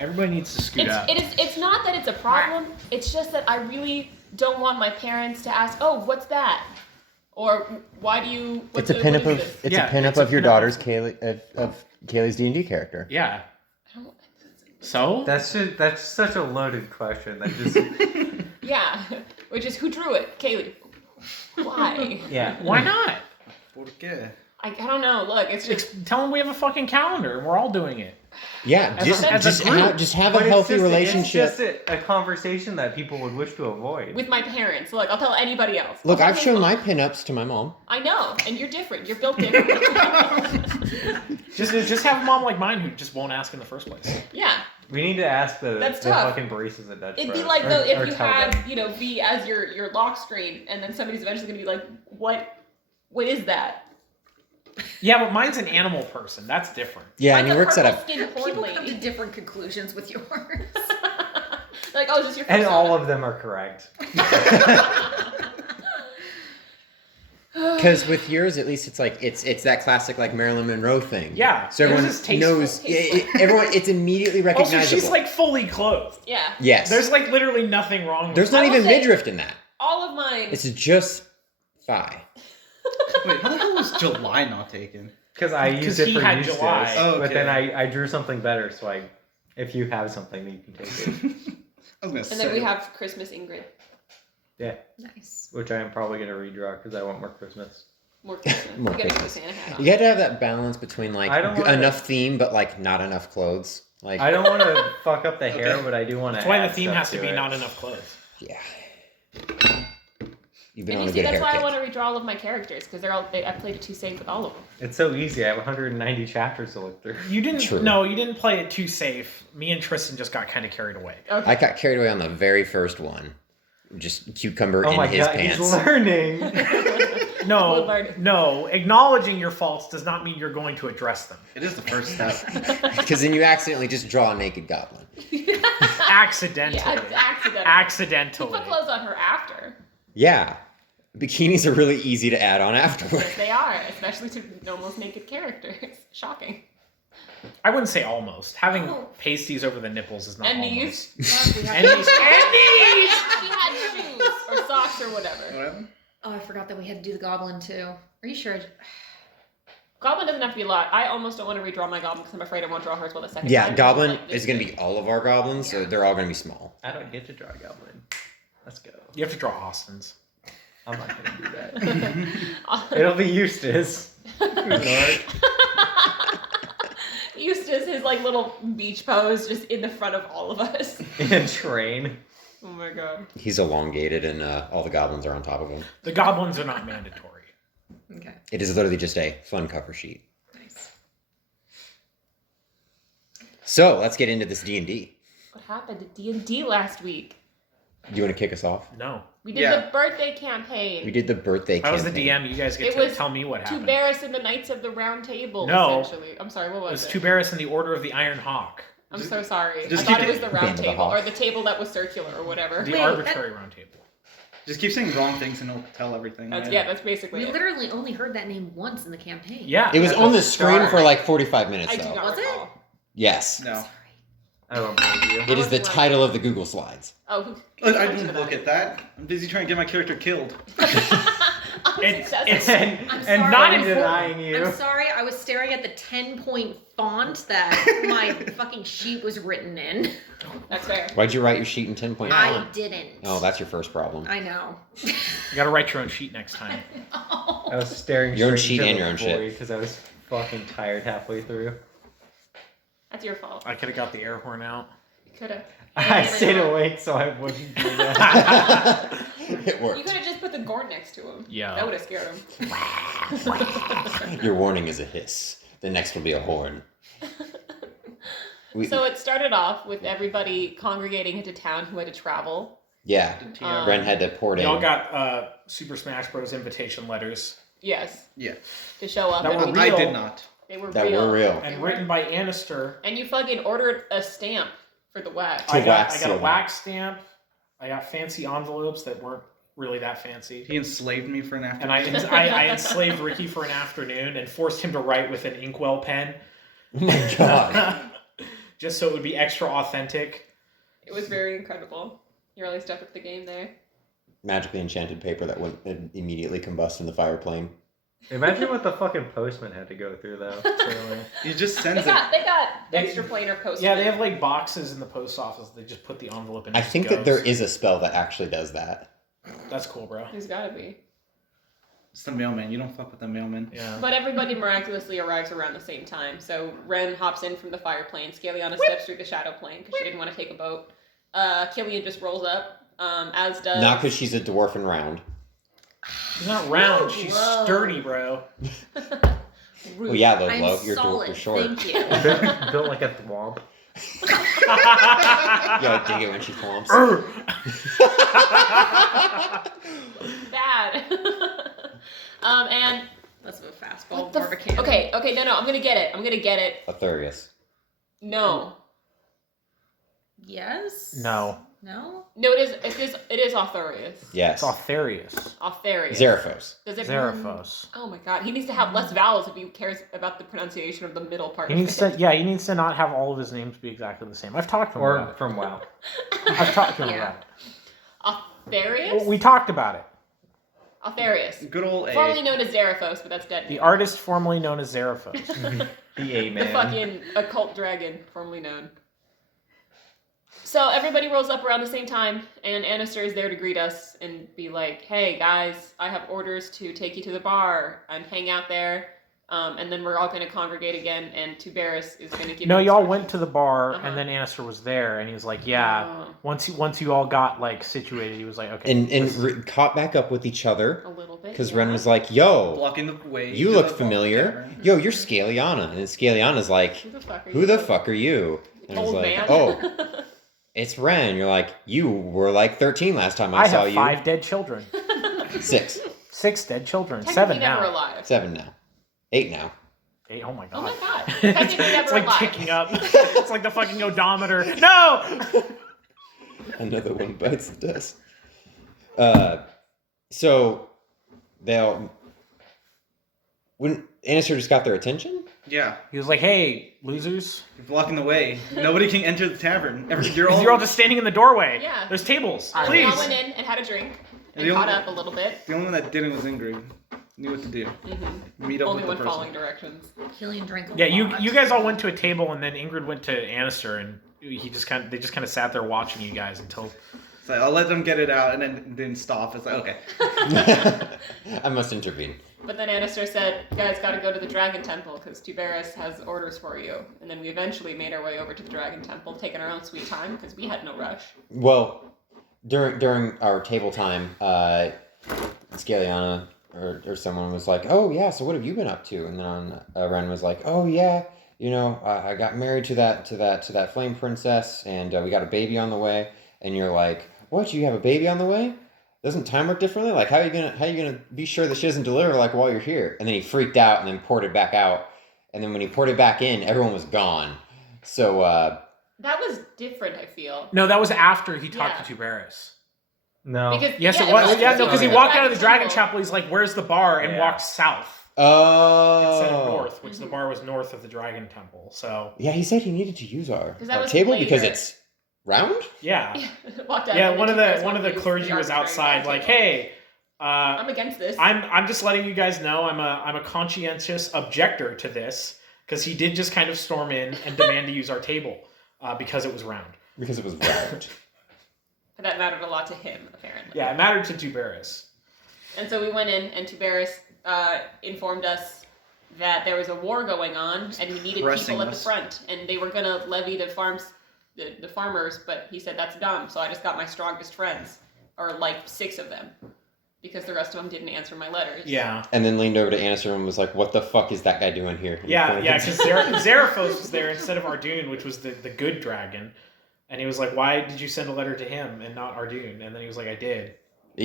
Everybody needs to scoot up. It's not that it's a problem. It's just that I really don't want my parents to ask, "Oh, what's that?" Or why do you? It's a pinup of it's a pinup of your daughter's Kaylee's D&D character. Yeah. So That's such a loaded question. That just yeah, which is who drew it, Kaylee. Why? yeah. why not? ¿Por qué? I don't know. Look, it's just Tell them we have a fucking calendar and we're all doing it. Yeah, just have a But healthy it's relationship. It's just a conversation that people would wish to avoid. with my parents. Look, I'll tell anybody else. Look, I'll I've tell shown his my mom. pinups to my mom. I know, and you're different. You're built different. Just have a mom like mine who just won't ask in the first place. Yeah. We need to ask the That's tough. fucking baristas at Dutch It'd be Bros, like though or if you tell had, them. V as your lock screen, and then somebody's eventually gonna be like, what is that? Yeah, but mine's an animal person. That's different. Yeah, and Mine's he a works at a purple-skinned porn People come to lady. different conclusions with yours. Like, oh, is this your And persona? all of them are correct. because with yours at least it's like it's that classic like Marilyn Monroe thing. Yeah. So everyone Yours is tasteful. knows. Everyone, it's immediately recognizable. Also, she's like fully clothed. Yeah. yes. There's like literally nothing wrong with There's it. not I will even say- midriff in that. All of mine. It's just thigh. Wait, how the hell was July not taken? Because I Because used it he for had Eustace, July. Oh, but okay. then I drew something better, so if you have something, then you can take it. I was gonna And say. then we have Christmas Ingrid. Yeah, Nice. which I am probably going to redraw because I want more Christmas. More Christmas. More You gotta get the Christmas. Santa hat on. You got to have that balance between like I don't wanna- enough theme but like not enough clothes. Like I don't want to fuck up the hair, Okay. but I do want to. That's why the theme has to be not enough clothes. yeah. You've been And on you a see, good that's why I haircut. want to redraw all of my characters, because I played it too safe with all of them. It's so easy. I have 190 chapters to look through. You didn't. True. No, you didn't play it too safe. Me and Tristan just got kind of carried away. Okay. I got carried away on the very first one. Just cucumber Oh in my his god, pants. he's learning. No, Boulevard. no. Acknowledging your faults does not mean you're going to address them. It is the first step. Because then you accidentally just draw a naked goblin. Accidentally. Yeah, accidentally. Accidentally. You put clothes on her after. Yeah. Bikinis are really easy to add on afterwards. Yes, they are, especially to almost naked characters. Shocking. I wouldn't say almost. Having Oh. pasties over the nipples is not And almost. knees. And knees. And knees! She had shoes or socks or whatever. What happened? Oh, I forgot that we had to do the goblin too. Are you sure? Goblin doesn't have to be a lot. I almost don't want to redraw my goblin because I'm afraid I won't draw her as well the second Yeah, time. goblin Like, this is going to be all of our goblins, so they're all going to be small. I don't get to draw a goblin. Let's go. You have to draw Austin's. I'm not going to do that. It'll be Eustace. Lord. Eustace, his like little beach pose just in the front of all of us. In a train. Oh my god. He's elongated, and all the goblins are on top of him. The goblins are not mandatory. Okay. It is literally just a fun cover sheet. Nice. So let's get into this D&D. What happened at D&D last week? Do you want to kick us off? No. We did Yeah. the birthday campaign. We did the birthday I was the campaign. DM. You guys get It to was tell me what To happened. Barris and the Knights of the Round Table, No. essentially. I'm sorry, what It was was it? Tuberus in the Order of the Iron Hawk. I'm so sorry. I just thought keep it was it- the Band round of the table, Hawk. or the table that was circular, or whatever. The Wait, arbitrary round table. Just keep saying wrong things and it'll tell everything. That's basically We it. literally only heard that name once in the campaign. Yeah. It was That's on a the screen start. for like 45 minutes, I do though. not Was it? recall. Yes. No. Sorry. I don't believe you. It is the title of the Google Slides. Oh, Look, I didn't look at that. I'm busy trying to get my character killed. It's I'm and sorry. not I'm important. denying you. I'm sorry, I was staring at the 10-point font that my fucking sheet was written in. That's fair. Why'd you write your sheet in 10.1? I didn't. Oh, that's your first problem. I know. You gotta write your own sheet next time. I was staring Your own straight sheet into and the your own shit. void because I was fucking tired halfway through. That's your fault. I could have got the air horn out. You could have. I stayed awake so I wouldn't do that. It You worked. could have just put the Gort next to him. Yeah. That would have scared him. Your warning is a hiss. The next will be a horn. So it started off with everybody congregating into town who had to travel. Yeah. Um, Ren had to port in. Y'all got Super Smash Bros. Invitation letters. Yes. Yeah. To show up. That and were we- I real. did not. They were that real. were real. And written by Annister. And you fucking ordered a stamp for the wax. To I got wax a seal them. wax stamp. I got fancy envelopes that weren't really that fancy. He enslaved me for an afternoon. And I enslaved Ricky for an afternoon and forced him to write with an inkwell pen. Oh my god. just so it would be extra authentic. It was very incredible. You really stepped up the game there. Magically enchanted paper that wouldn't immediately combust in the fire plane. Imagine what the fucking postman had to go through, though. Really. He just They sends it. got They- extra planar postmen. Yeah, they have like boxes in the post office. They just put the envelope in. I and it think just that there goes. is a spell that actually does that. That's cool, bro. There's gotta be. It's the mailman. You don't fuck with the mailman. Yeah. But everybody miraculously arrives around the same time. So Ren hops in from the fire plane. Scaliana steps through the shadow plane because she didn't want to take a boat. Killian just rolls up, as does... Not because she's a dwarf and round. She's not round. She's Whoa. sturdy, bro. Well, yeah, I'm Lolo, you're solid. you're short. Thank you. Built like a thwomp. Yeah, dig it when she thwomps. Bad. And... Less of a What fastball, the more of a cannon. Okay, no, I'm gonna get it. Athurius. No. Yes? No. No? No, it is Arthurius. Yes. It's Autharius. Arthurius. Zeraphos. Does it Zeraphos. Oh my god, he needs to have less vowels if he cares about the pronunciation of the middle part He of needs it. to, he needs to not have all of his names be exactly the same. I've talked to him Or about it. from WoW. I've talked to him Yeah. about Arthurius? it. We talked about it. Arthurius. Good old A. Formerly known as Zeraphos, but that's dead. The artist formerly known as Zeraphos. The A-man. The fucking occult dragon, formerly known. So everybody rolls up around the same time, and Annister is there to greet us and be like, hey guys, I have orders to take you to the bar and hang out there, and then we're all going to congregate again, and Tuberis is going to give No, you y'all instructions. went to the bar, Uh-huh. and then Annister was there, and he was like, yeah. Oh. Once you all got, like, situated, he was like, okay. And this- caught back up with each other A little bit. because yeah. Ren was like, yo, Blocking the way. you to look the familiar. tavern. Yo, you're Scaliana. And Scaliana's like, Who the fuck are you? who the fuck are you? And I was Old like, man. oh, it's Ren. You're like, you were like 13 last time I I saw have you. 5 dead children. 6. 6 dead children. Technically 7 never now. alive. 7 now. 8 now. 8, oh my Oh god. my god. Technically never It's like alive. ticking up. It's like the fucking odometer. No! Another one bites the dust. So they'll when Annister just got their attention. Yeah. He was like, hey, losers. You're blocking the way. Nobody can enter the tavern. You're You're all just standing in the doorway. Yeah. There's tables. And we all Please. went in and had a drink and The caught only- up a little bit. The only one that didn't was Ingrid. Knew what to do. Mm-hmm. Meet up Only with when the person. following directions. Killian drank a Yeah, lot. you guys all went to a table, and then Ingrid went to Annister, and they just kind of sat there watching you guys until. It's like, I'll let them get it out and then stop. It's like, okay. I must intervene. But then Annister said, you guys gotta go to the Dragon Temple because Tuberis has orders for you. And then we eventually made our way over to the Dragon Temple, taking our own sweet time because we had no rush. Well, during our table time, Scaliana or someone was like, "Oh yeah, so what have you been up to?" And then Ren was like, "Oh yeah, you know, I got married to that flame princess, and we got a baby on the way." And you're like, "What? You have a baby on the way? Doesn't time work differently? Like, how are you gonna be sure that she doesn't deliver like while you're here?" And then he freaked out and then poured it back out. And then when he poured it back in, everyone was gone. So That was different, I feel. No, that was after he talked Yeah. to Tuberis. No. Because, Yes, yeah, it was. Yeah, no, he because he went to walked out of the Dragon Temple. Chapel. He's like, "Where's the bar?" and Yeah. walked south instead of oh, north, which the bar was north of the Dragon Temple. So yeah, he said he needed to use our that was table because later. it's round. yeah, Walked out yeah. and One of Tuberis the wanted to use clergy the was arbitrary outside, round like, table. "Hey, I'm against this. I'm just letting you guys know I'm a conscientious objector to this because he did just kind of storm in and demand to use our table because it was round." Because it was round. But that mattered a lot to him, apparently. Yeah, it mattered to Tuberis. And so we went in, and Tuberis informed us that there was a war going on, and he needed Pressing people at the us. front, and they were going to levy the farmers, but he said that's dumb, so I just got my strongest friends, or like 6 of them, because the rest of them didn't answer my letters. Yeah. And then leaned over to Annister and was like, "What the fuck is that guy doing here?" And Yeah, pointed yeah, at- because Zeraphos was there instead of Ardoon, which was the good dragon. And he was like, "Why did you send a letter to him and not Ardoon?" And then he was like, "I did." I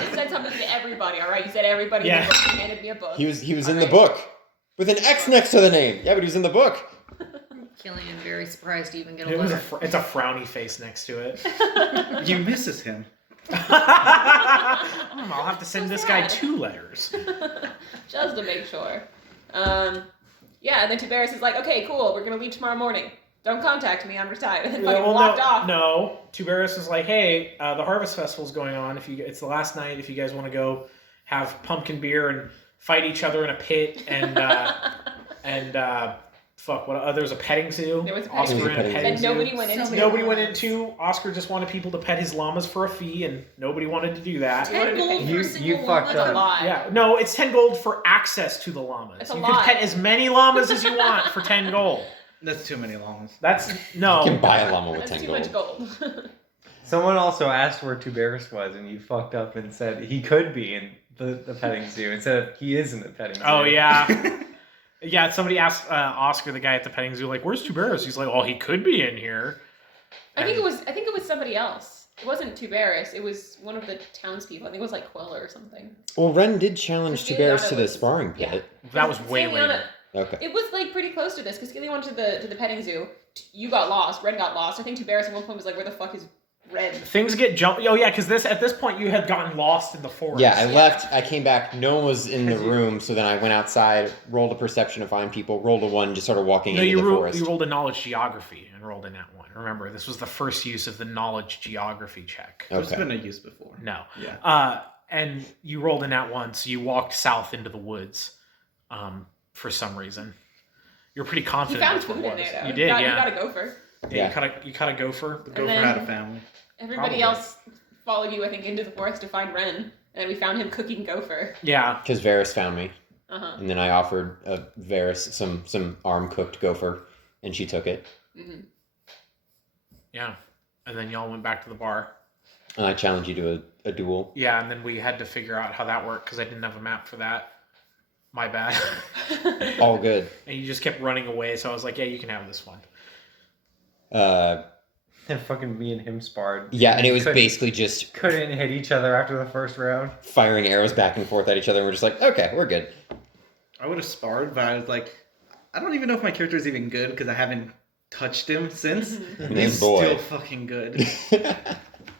just said something to everybody, alright? You said everybody in Yeah. the book, you handed me a book. he was in All the right. book with an X next to the name. Yeah, but he was in the book. Killian very surprised to even get a It was letter. it's a frowny face next to it. You misses him. I'll have to send So this guy sad. 2 letters. Just to make sure. Yeah, and then Tiberius is like, okay, cool, we're gonna leave tomorrow morning. Don't contact me, I'm retired. And then fucking walked off. No, Tiberius was like, hey, the Harvest Festival's going on. It's the last night. If you guys want to go have pumpkin beer and fight each other in a pit and fuck, what? There's a petting zoo. There was a Oscar petting in a zoo. petting And zoo. nobody went into. Nobody went into. Oscar just wanted people to pet his llamas for a fee, and nobody wanted to do that. 10 gold for You- a single you llama? fucked That's a up. lot. Yeah, no, it's 10 gold for access to the llamas. That's a You lot. can pet as many llamas as you want for 10 gold. That's too many llamas. That's You no. can buy a llama with That's 10 too gold. much gold. Someone also asked where Tiberius was, and you fucked up and said he could be in the petting zoo instead of he is in the petting zoo. Oh yeah. Yeah, somebody asked Oscar, the guy at the petting zoo, like, "Where's Tiberius?" He's like, "Oh, he could be in here." I think it was somebody else. It wasn't Tiberius. It was one of the townspeople. I think it was like Quella or something. Well, Ren did challenge Because Tiberius to the was- sparring yeah. pit. That was way Galeana- later. Okay. It was like pretty close to this because Gilly went to the petting zoo. You got lost. Ren got lost. I think Tiberius at one point was like, "Where the fuck is Ren?" Things get jumped. Oh yeah, because at this point you had gotten lost in the forest. Yeah, I left. I came back. No one was in the room, so then I went outside, rolled a perception to find people, rolled a 1, just started walking No, into the forest. you rolled a knowledge geography and rolled in that one. Remember, this was the first use of the knowledge geography check. There's Okay. been a use before. No. Yeah. And you rolled in that one, so you walked south into the woods, for some reason. You're pretty You confident. found that's what food it in was. there though. You did, You yeah. got a gopher. Yeah, you caught a gopher. The gopher then- had a family. Everybody Probably. else followed you, I think, into the forest to find Ren, and then we found him cooking gopher. Yeah. Because Varys found me, Uh-huh. and then I offered Varys some arm cooked gopher, and she took it. hmm Yeah. And then y'all went back to the bar. And I challenged you to a duel. Yeah, and then we had to figure out how that worked because I didn't have a map for that. My bad. All good. And you just kept running away, so I was like, yeah, you can have this one. And fucking me and him sparred. Yeah, and it was Couldn't- basically just Couldn't hit each other after the first round. firing arrows back and forth at each other, and we're just like, okay, we're good. I would have sparred, but I was like, I don't even know if my character is even good because I haven't touched him since. Mhm. And he's boy. still fucking good.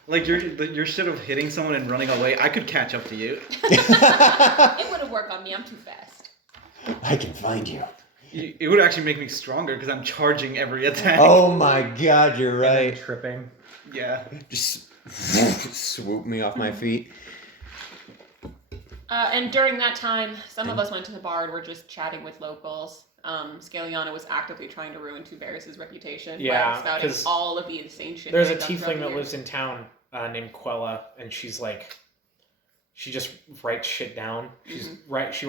Like your shit of hitting someone and running away, I could catch up to you. It wouldn't work on me. I'm too fast. I can find you. It would actually make me stronger because I'm charging every attack. Oh my god, you're And then right. tripping. Yeah. Just swoop me off my feet. And during that time, some of us went to the bar and were just chatting with locals. Scaliana was actively trying to ruin Tiberius' reputation Yeah, by spouting 'cause all of the insane shit. There's he a had done throughout tiefling the that years. lives in town named Quella, and she's like, she just writes shit down. She writes She's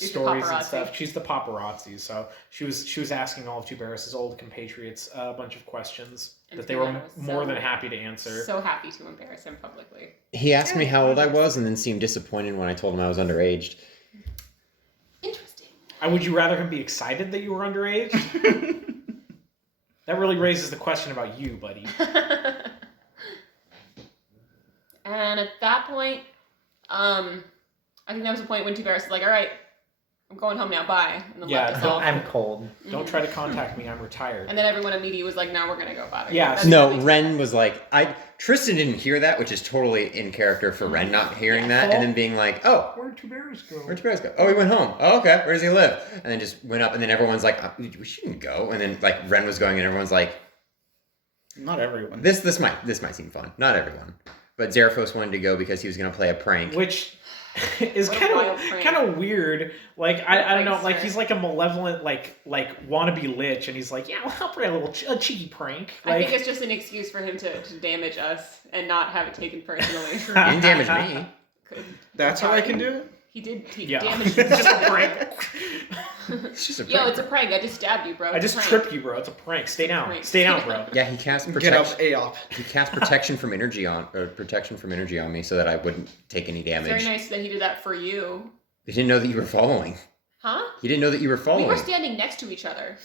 the stories and paparazzi. stuff. She's the paparazzi. So she was asking all of Tiberius' old compatriots a bunch of questions And that they were Scaliana was more so- than happy to answer. So happy to embarrass him publicly. He asked me how old I was and then seemed disappointed when I told him I was underaged. Interesting. Would you rather him be excited that you were underage? That really raises the question about you, buddy. And at that point, I think that was the point when Tiberius was like, "All right, I'm going home now. Bye." And then Yeah, left us all. I'm cold. Don't try to contact me. I'm retired. And then everyone immediately was like, "Now we're gonna go bye." Yeah, That's No, really- Ren was like, Tristan didn't hear that, which is totally in character for Ren not hearing that, and then being like, oh, Where'd Tiberius go? where'd Tiberius go? Oh, he went home. Oh, okay. Where does he live? And then just went up, and then everyone's like, we shouldn't go. And then like Ren was going, and everyone's like, Not everyone. this might seem fun. Not everyone, but Zeraphos wanted to go because he was gonna play a prank. Which is What a kind wild prank. of weird. Like I don't know. prankster. Like he's like a malevolent like wannabe lich, and he's like, yeah, well, I'll play a little a cheeky prank. I think Like it's just an excuse for him to damage us and not have it taken personally. He didn't damage me. That's how I can do it? He did yeah, damage it's you. just a prank. It's just a Yo, prank. it's a prank. I just stabbed you, bro. I It's a just prank. tripped you, bro. It's a prank. Stay It's a down. prank. Stay down, bro. Yeah, he cast Get up, protection. AOP. He cast protection from energy on me so that I wouldn't take any It's damage. very nice that he did that for you. He didn't know that you were following. Huh? He didn't know that you were We following. were standing next to each other.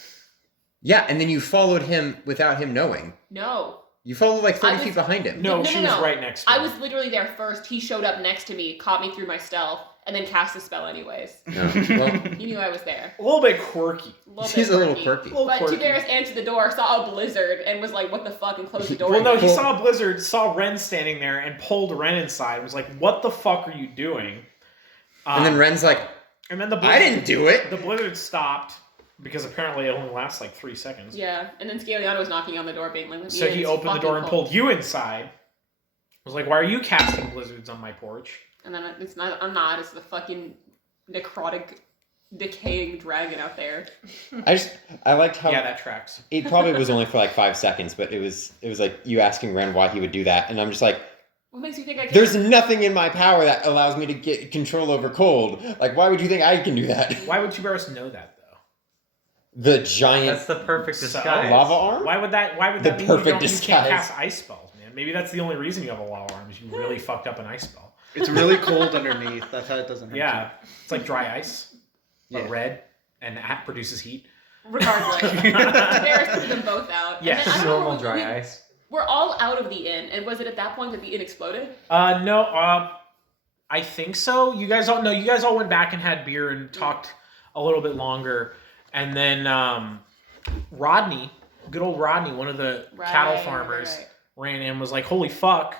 Yeah, and then you followed him without him knowing. No. You followed like 30 I was- feet behind him. No, No, she no, was no. right next to I him. was literally there first. He showed up next to me, caught me through my stealth, and then cast the spell anyways. No. Well, He knew I was there. a little bit quirky. he's a little quirky. But quirky. Tiberius answered the door, saw a blizzard, and was like, "What the fuck?" and closed the door. Well, no, he Well- saw a blizzard, saw Ren standing there, and pulled Ren inside. Was like, "What the fuck are you doing?" And then Ren's like, and then the I didn't do it. The blizzard stopped, because apparently it only lasts like 3 seconds. Yeah, and then Scaliano was knocking on the door, being like, So he opened the door and pulled you inside. I was like, "Why are you casting blizzards on my porch?" And then it's not. I'm not. It's the fucking necrotic, decaying dragon out there. I liked how Yeah, that tracks. it probably was only for like 5 seconds, but it was like you asking Ren why he would do that, and I'm just like, What makes you think I can? there's nothing in my power that allows me to get control over cold. Like, why would you think I can do that? Why would Tuberus know that though? The giant That's the perfect So- disguise. lava arm. Why would that The mean perfect you can't disguise. cast ice spells, man? Maybe that's the only reason you have a lava arm is you really fucked up an ice spell. It's really cold underneath. That's how it doesn't hurt Yeah, it's like dry ice, but Yeah. red, and that produces heat. Regardless, Daenerys put them both out. Yes. And then, I don't Normal know, dry ice. We're all out of the inn, and was it at that point that the inn exploded? No, I think so. You guys all went back and had beer and talked a little bit longer, and then Rodney, good old Rodney, one of the cattle farmers, ran in and was like, "Holy fuck,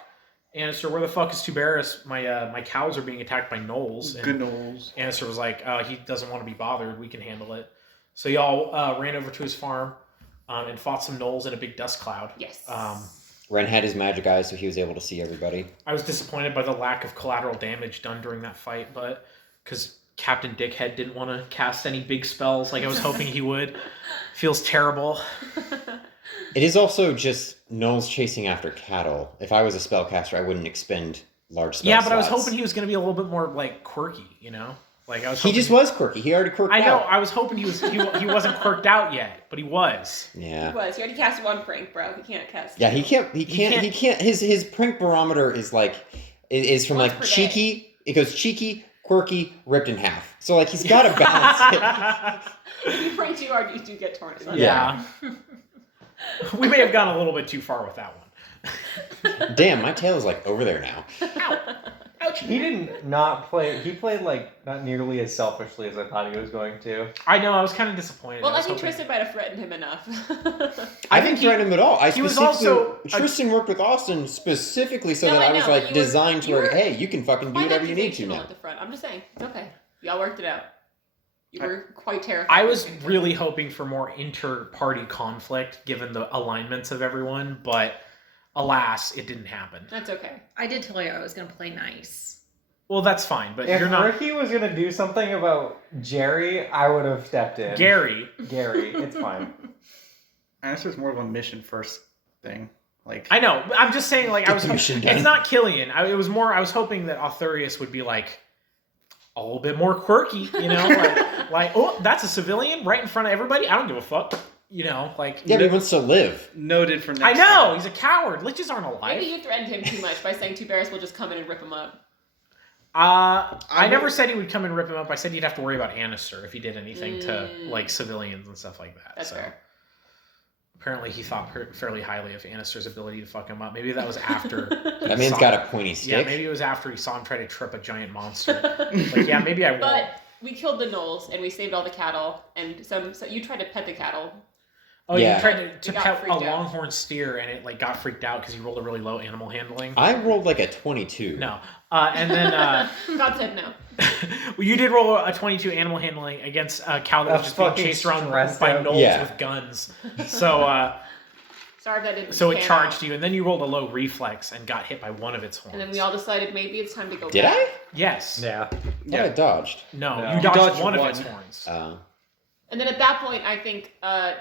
Annister, where the fuck is Tuberus? My cows are being attacked by gnolls." And Good Knowles. Annister was like, "He doesn't want to be bothered. We can handle it." So y'all ran over to his farm and fought some gnolls in a big dust cloud. Yes. Ren had his magic eyes, so he was able to see everybody. I was disappointed by the lack of collateral damage done during that fight, but because Captain Dickhead didn't want to cast any big spells like I was hoping he would. Feels terrible. It is also just gnolls chasing after cattle. If I was a spellcaster, I wouldn't expend large spell Yeah, but I was slots. hoping he was going to be a little bit more like quirky, you know? Like I was. He hoping just was quirky. He already quirked I know. out. I was hoping he wasn't quirked out yet, but he was. Yeah. He was. He already cast one prank, bro. He can't cast. Yeah, two. he can't. His prank barometer is is from Once like per day. cheeky. It goes cheeky, quirky, ripped in half. So like he's got to balance If you prank too hard, you do get torn asunder. Yeah. We may have gone a little bit too far with that one. it. Damn, my tail is like over there now. Ouch. He didn't not play. He played like not nearly as selfishly as I thought he was going to. I know. I was kind of disappointed. Well, I was think hoping- Tristan might have threatened him enough. I think didn't threaten him at all. he was also Tristan worked with Austin specifically so No, that I I was know, like but you were- designed to you where, were hey, you can fucking do Quite whatever you need to accusational now. at the front. I'm just saying, it's okay. Y'all worked it out. You were quite terrified. I was really hoping for more inter-party conflict given the alignments of everyone, but alas, it didn't happen. That's okay. I did tell you I was going to play nice. Well, that's fine, but If you're not Ricky was gonna do something about Jerry, I would have stepped in. Gary. Gary, it's fine. And this was more of a mission first thing. Like I know. I'm just saying, like, Get I was. the mission done. It's not Killian. It was more. I was hoping that Arthurius would be like a little bit more quirky, you know, like, oh, that's a civilian right in front of everybody. I don't give a fuck, you know, like. Yeah, but he wants to live. noted for next I know time. he's a coward. Liches aren't alive. Maybe you threatened him too much by saying Tuberus will just come in and rip him up. I never said he would come and rip him up. I said he'd have to worry about Annister if he did anything to like civilians and stuff like that. That's so fair. apparently he thought fairly highly of Annister's ability to fuck him up. Maybe that was after. That man's got a pointy stick. Yeah, maybe it was after he saw him try to trip a giant monster. Like, yeah, maybe I won't. But we killed the gnolls and we saved all the cattle. And so you tried to pet the cattle. Oh, Yeah. you tried to got pet a freaked out. longhorn steer and it like got freaked out because you rolled a really low animal handling. I rolled like a 22. No, and then God said no. well, you did roll a 22 animal handling against a cow that was That's just being fucking chased around stressed by out. gnolls Yeah. with guns. So, Sorry if that didn't so it pan charged out. you, and then you rolled a low reflex and got hit by one of its horns. And then we all decided maybe it's time to go Did back. I? Yes. Yeah. Yeah, I dodged. No, No. you You dodged, dodged one of one. its horns. And then at that point, I think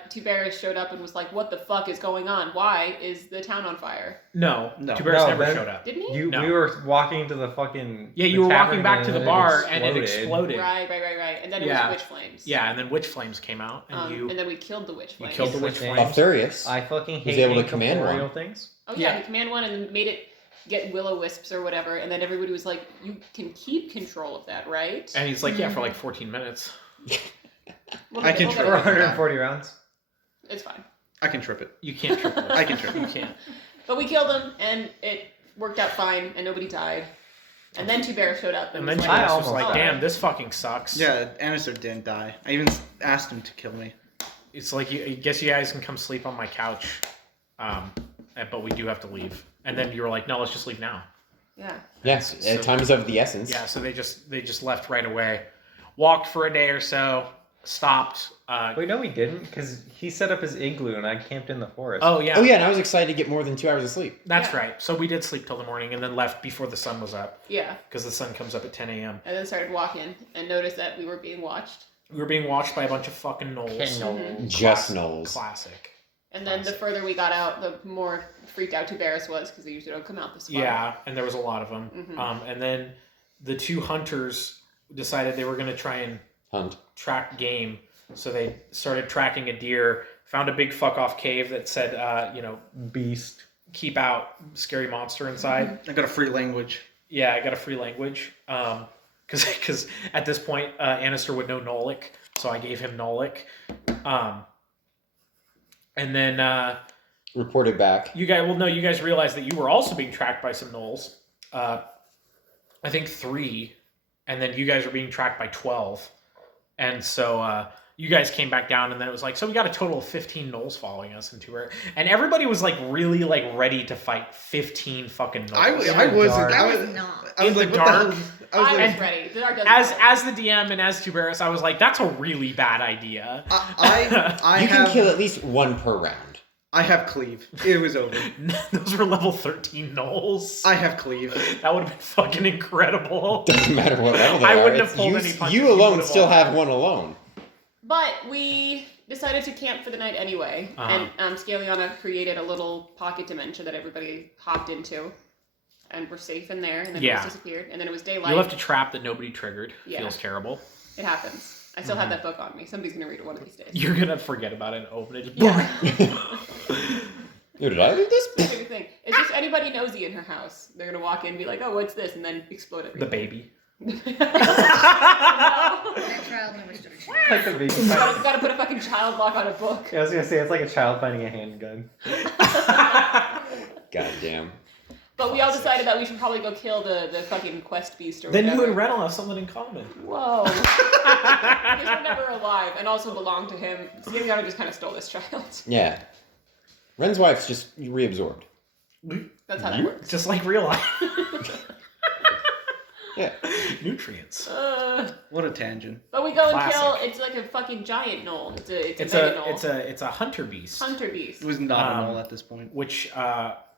Tuberus showed up and was like, "What the fuck is going on? Why is the town on fire?" No, No. Tuberus No, never then- showed up. Didn't he? You, No. we were walking to the fucking. Yeah, the you were walking tavern back to the and bar and it exploded. Right. And then it Yeah. was witch flames. Yeah, and then witch flames came out, and And then we killed the witch you flames. killed the witch Fucking- flames. Arthurius. I fucking hate He's able to incorporeal command one. things. Oh yeah, Yeah. he command one and made it get will-o-wisps or whatever, and then everybody was like, "You can keep control of that, right?" And he's like, yeah, for like 14 minutes. We'll I get- can we'll try. get For it. 140 rounds. It's fine. I can trip it. You can't triple it. I can trip You it. can't. But we killed him, and it worked out fine, and nobody died. And then Tuberus showed up, And was then like, Tuberus was almost like, died. damn, this fucking sucks. Yeah, Annister didn't die. I even asked him to kill me. It's like, I guess you guys can come sleep on my couch, but we do have to leave. And then you were like, no, let's just leave now. Yeah. Yes, So- time is of the essence. Yeah, so they just left right away. Walked for a day or so, stopped. Wait, no, we didn't, because he set up his igloo and I camped in the forest. Oh yeah. Oh yeah, and I was excited to get more than 2 hours of sleep. That's Yeah. right. So we did sleep till the morning and then left before the sun was up Yeah. because the sun comes up at 10 a.m. And then started walking and noticed that we were being watched. We were being watched by a bunch of fucking gnolls. Mhm. Just Classic. Knowles. Classic. And then the further we got out, the more freaked out Tuberis was because they usually don't come out this far. Yeah, and there was a lot of them. Mhm. And then the two hunters decided they were going to try and Hunt. track game. So they started tracking a deer, found a big fuck off cave that said, Beast. keep out scary monster inside. I got a free language. Yeah, I got a free language. Because at this point, Annister would know Nolik, so I gave him Nolik. And then Reported back. you guys realized that you were also being tracked by some gnolls. I think 3, and then you guys were being tracked by 12. And so you guys came back down, and then it was like, so we got a total of 15 gnolls following us into her. And everybody was like really like ready to fight 15 fucking gnolls. I wasn't. dark. I was not. I was In like, the what dark. the hell? I was I like, was ready. The dark doesn't As the DM and as Tuberis, I was like, that's a really bad idea. I You have can kill at least one per round. I have cleave. It was over. Those were level 13 gnolls. I have cleave. That would have been fucking incredible. Doesn't matter what level they I are. wouldn't have it's pulled you, any punches. You You alone would've still all- have one alone. But we decided to camp for the night anyway, Uh-huh. and Scaliana created a little pocket dimension that everybody hopped into, and we're safe in there. And then Yeah. it just disappeared, and then it was daylight. You left a trap that nobody triggered. Yeah. Feels terrible. It happens. I still have that book on me. Somebody's gonna read it one of these days. You're gonna forget about it and open it. Yeah. Who did I read this? Same thing. It's just anybody nosy in her house. They're gonna walk in and be like, "Oh, what's this?" and then explode The everything. baby. No. That child never stood a chance. Like the baby. Gotta put a fucking child lock on a book. I was gonna say it's like a child finding a handgun. Goddamn. But we all decided that we should probably go kill the fucking quest beast or Then whatever. you and Renal have something in common. Whoa. Because we're never alive and also belong to him. Scaliana just kind of stole this child. Yeah. Ren's wife's just reabsorbed. That's how that works. Just like real life. Yeah. Nutrients. What a tangent. But we go and Classic. kill. It's like a fucking giant gnoll. It's a It's mega a gnoll. it's a hunter beast, Hunter beast. It was not a Um, null at this point. which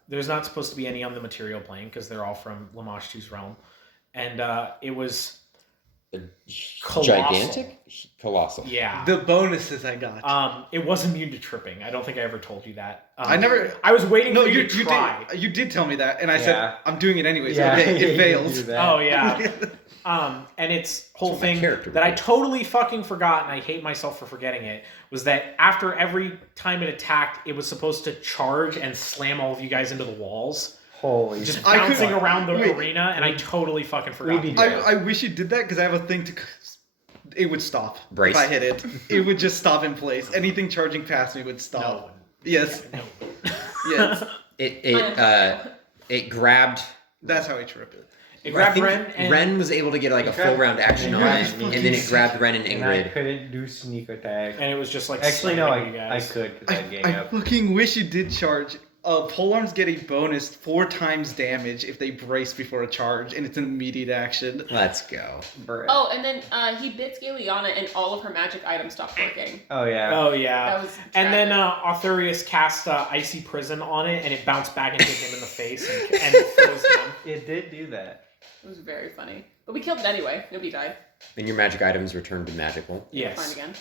there's not supposed to be any on the material plane because they're all from Lamashtu's realm, and it was Colossal. Gigantic? Colossal. yeah. The bonuses I got. It was immune to tripping. I don't think I ever told you that. I never. I was waiting No, for you you to try. did. You did tell me that, and I Yeah. said I'm doing it anyway. So Yeah, okay, you it do fails. that. Oh yeah. And its whole That's what my thing character that I did. totally fucking forgot, and I hate myself for forgetting it, was that after every time it attacked, it was supposed to charge and slam all of you guys into the walls, Holy just shit. I could- bouncing around the wait. arena, and I totally fucking forgot. We'd be to do I wish you did that because I have a thing to. It would stop Brace. if I hit it. It would just stop in place. Anything charging past me would it. stop. No. Yes, No. yes. It grabbed. That's how I trip it. It I grabbed think Ren, and Ren was able to get like a It full grabbed- round action it on grabbed it, and then it grabbed Ren and And I Ingrid. couldn't do sneak attack. and it was just like Actually, no, slamming you I guys. could because I I gang up. fucking wish you did charge. Polearms get a bonus 4 times damage if they brace before a charge, and it's an immediate action. Let's go. Bruh. Oh, and then he bit Scaliana and all of her magic items stopped working. Oh yeah. Oh yeah. That was And then tragic. Arthurius cast Icy Prison on it, and it bounced back and hit him in the face and froze him. It did do that. It was very funny. But we killed it anyway. Nobody died. And your magic items returned to magical. Fine Yes. again.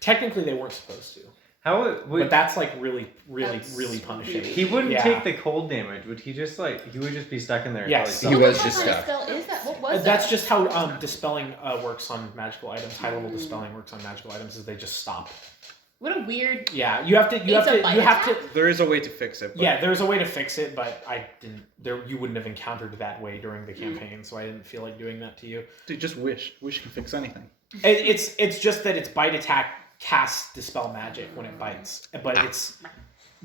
Technically, they weren't supposed to, How but would that's like really, really, That's really punishing. really- he wouldn't Yeah. take the cold damage? Would he just like he would just be stuck in there? Yes. until He What was kind just of stuck. spell is that? What was That's that? just how dispelling works on magical items. High level dispelling works on magical items is they just stop. What a weird. Yeah, you have to. You It's have a to. bite You have to. attack? There is a way to fix it. But Yeah, there's a way to fix it, but I didn't. There, you wouldn't have encountered that way during the campaign, so I didn't feel like doing that to you. Dude, just wish. Wish can fix anything. It's just that its bite attack casts dispel magic when it bites, but it's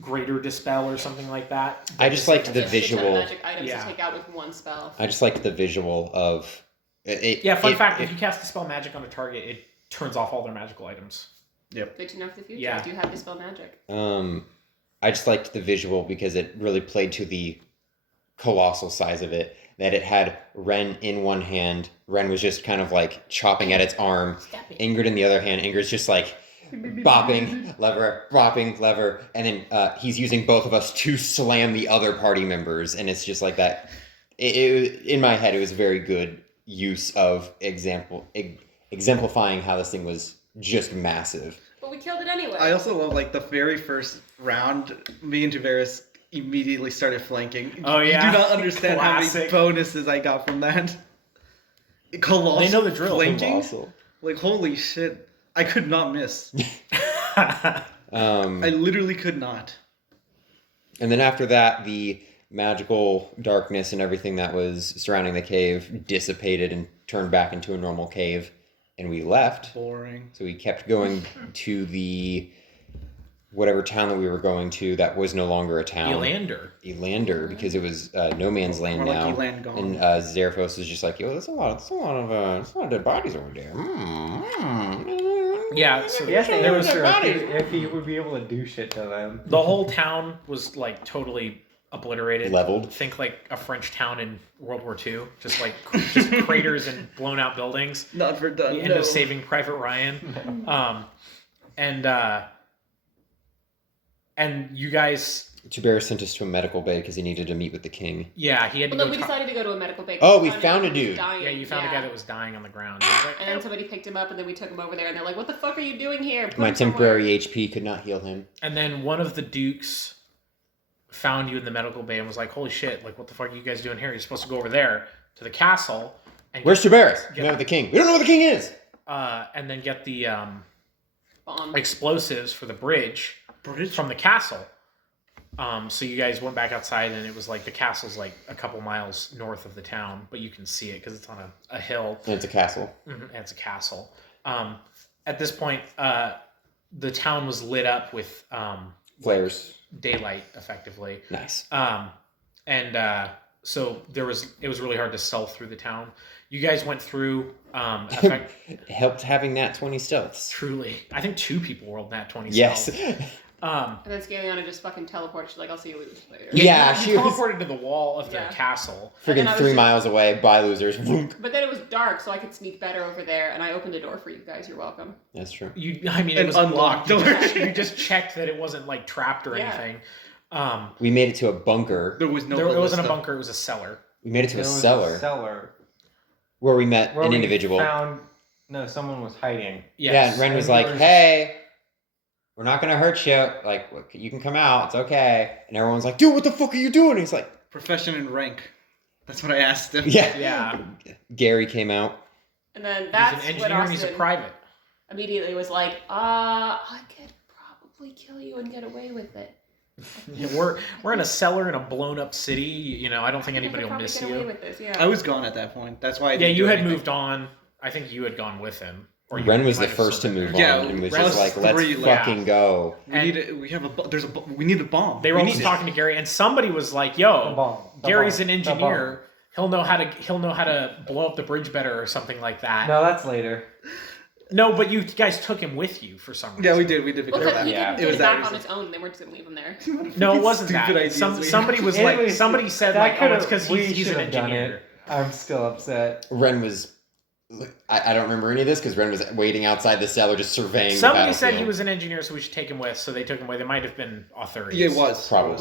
greater dispel or something like that. I just liked the It's a shit ton of visual. magic items Yeah. to take out with one spell. I just liked the visual of. Yeah, fun fact: if you cast dispel magic on a target, it turns off all their magical items. Good to know for the future. Yeah. I do have dispel magic. I just liked the visual because it really played to the colossal size of it. that it had Ren in one hand. Ren was just kind of like chopping at its arm. Ingrid in the other hand. Ingrid's just like bopping lever, and then he's using both of us to slam the other party members, and it's just like that. In my head, it was a very good use of exemplifying how this thing was just massive. But we killed it anyway. I also love like the very first round. Me and Tavares immediately started flanking. Oh, yeah. You do not understand how many Classic. bonuses I got from that. Colossal They know the drill. flanking. Colossal. Like holy shit, I could not miss. I literally could not. And then after that, the magical darkness and everything that was surrounding the cave dissipated and turned back into a normal cave, and we left. Boring. So we kept going to the whatever town that we were going to that was no longer a town. Elander, because it was no man's land More now. like Elan gone. And Zerafos is just like, yo, there's a lot of dead bodies over there. Yeah, so Yes, there was if he would be able to do shit to them. the whole town was like totally obliterated. Leveled. Think like a French town in World War II, just like just craters and blown out buildings. Not for done. The end of Saving Private Ryan. And you guys, Tiberius sent us to a medical bay because he needed to meet with the king. yeah, he had to Well, go. no, we decided to go to a medical bay. Oh, we out found he a was dude. dying. Yeah, you found a guy that was dying on the ground. He was like, And then somebody picked him up, and then we took him over there, and they're like, "What the fuck are you doing here?" Put My him somewhere." temporary HP could not heal him. And then one of the dukes found you in the medical bay and was like, "Holy shit! Like, what the fuck are you guys doing here? You're supposed to go over there to the castle and Where's Tiberius? Yeah. Met with the king. We don't know where the king is. and then get the Bomb. explosives for the bridge from the castle." So you guys went back outside, and it was like the castle's like a couple miles north of the town, but you can see it because it's on a hill. And it's a castle. And it's a castle. At this point, the town was lit up with Flares. daylight, effectively. Nice. So it was really hard to stealth through the town. You guys went through. It helped having nat 20 stealths. Truly, I think 2 people rolled that 20. Yes. stealth. And then Scaliana just fucking teleports. She's like, "I'll see you later." Yeah, you she was teleported to the wall of the Yeah. castle. And then friggin' I was 3 just- miles away. Bye, losers. But then it was dark, so I could sneak better over there, and I opened the door for you guys. You're welcome. That's true. I mean, it An was unlocked unlocked. door. You just checked that it wasn't like trapped or Yeah. anything. We made it to a bunker. There was no. It wasn't a ballista. bunker; it was a cellar. We made it to There a was cellar where we met where an we individual. No, someone was hiding. Yes. Yeah, and Ren was And like, there was- "Hey, we're not gonna hurt you. Like, you can come out. It's okay." And everyone's like, "Dude, what the fuck are you doing?" And he's like, Profession and rank. That's what I asked him. "Yeah." Yeah. Gary came out. And then He's that's an when engineer and he's a Austin private. immediately was like, "I could probably kill you and get away with it." Yeah, we're in a cellar in a blown up city. You know, I don't think anybody will probably miss get away you. with this, yeah. I was gone at that point. That's why. I Yeah, didn't you do had anything. moved on. I think you had gone with him. Or you Ren was might the have first to still been move there. Yeah, on and was Ren just was like, "Let's 3 left. fucking go." We And- need it. We have we need a bomb. They were We also need it. talking to Gary, and somebody was like, The "Yo, bomb. The Gary's bomb. an The bomb. engineer. He'll know how to blow up the bridge better or something like that." No, that's later. No, but you guys took him with you for some reason. Yeah, we did. We did. Well, Because because of he that. Yeah. didn't It get was it that back on reason. his own. They weren't just gonna leave him there. No, it wasn't Stupid that. ideas we Somebody had. was like, Anyways, somebody said that like, "Oh, it's could've- because we he's an should've done engineer." it. I'm still upset. Ren was. I don't remember any of this because Ren was waiting outside the cellar just surveying. Somebody the said he battlefield. was an engineer, so we should take him with. So they took him away. They might have been authorities. Yeah, it was. Probably.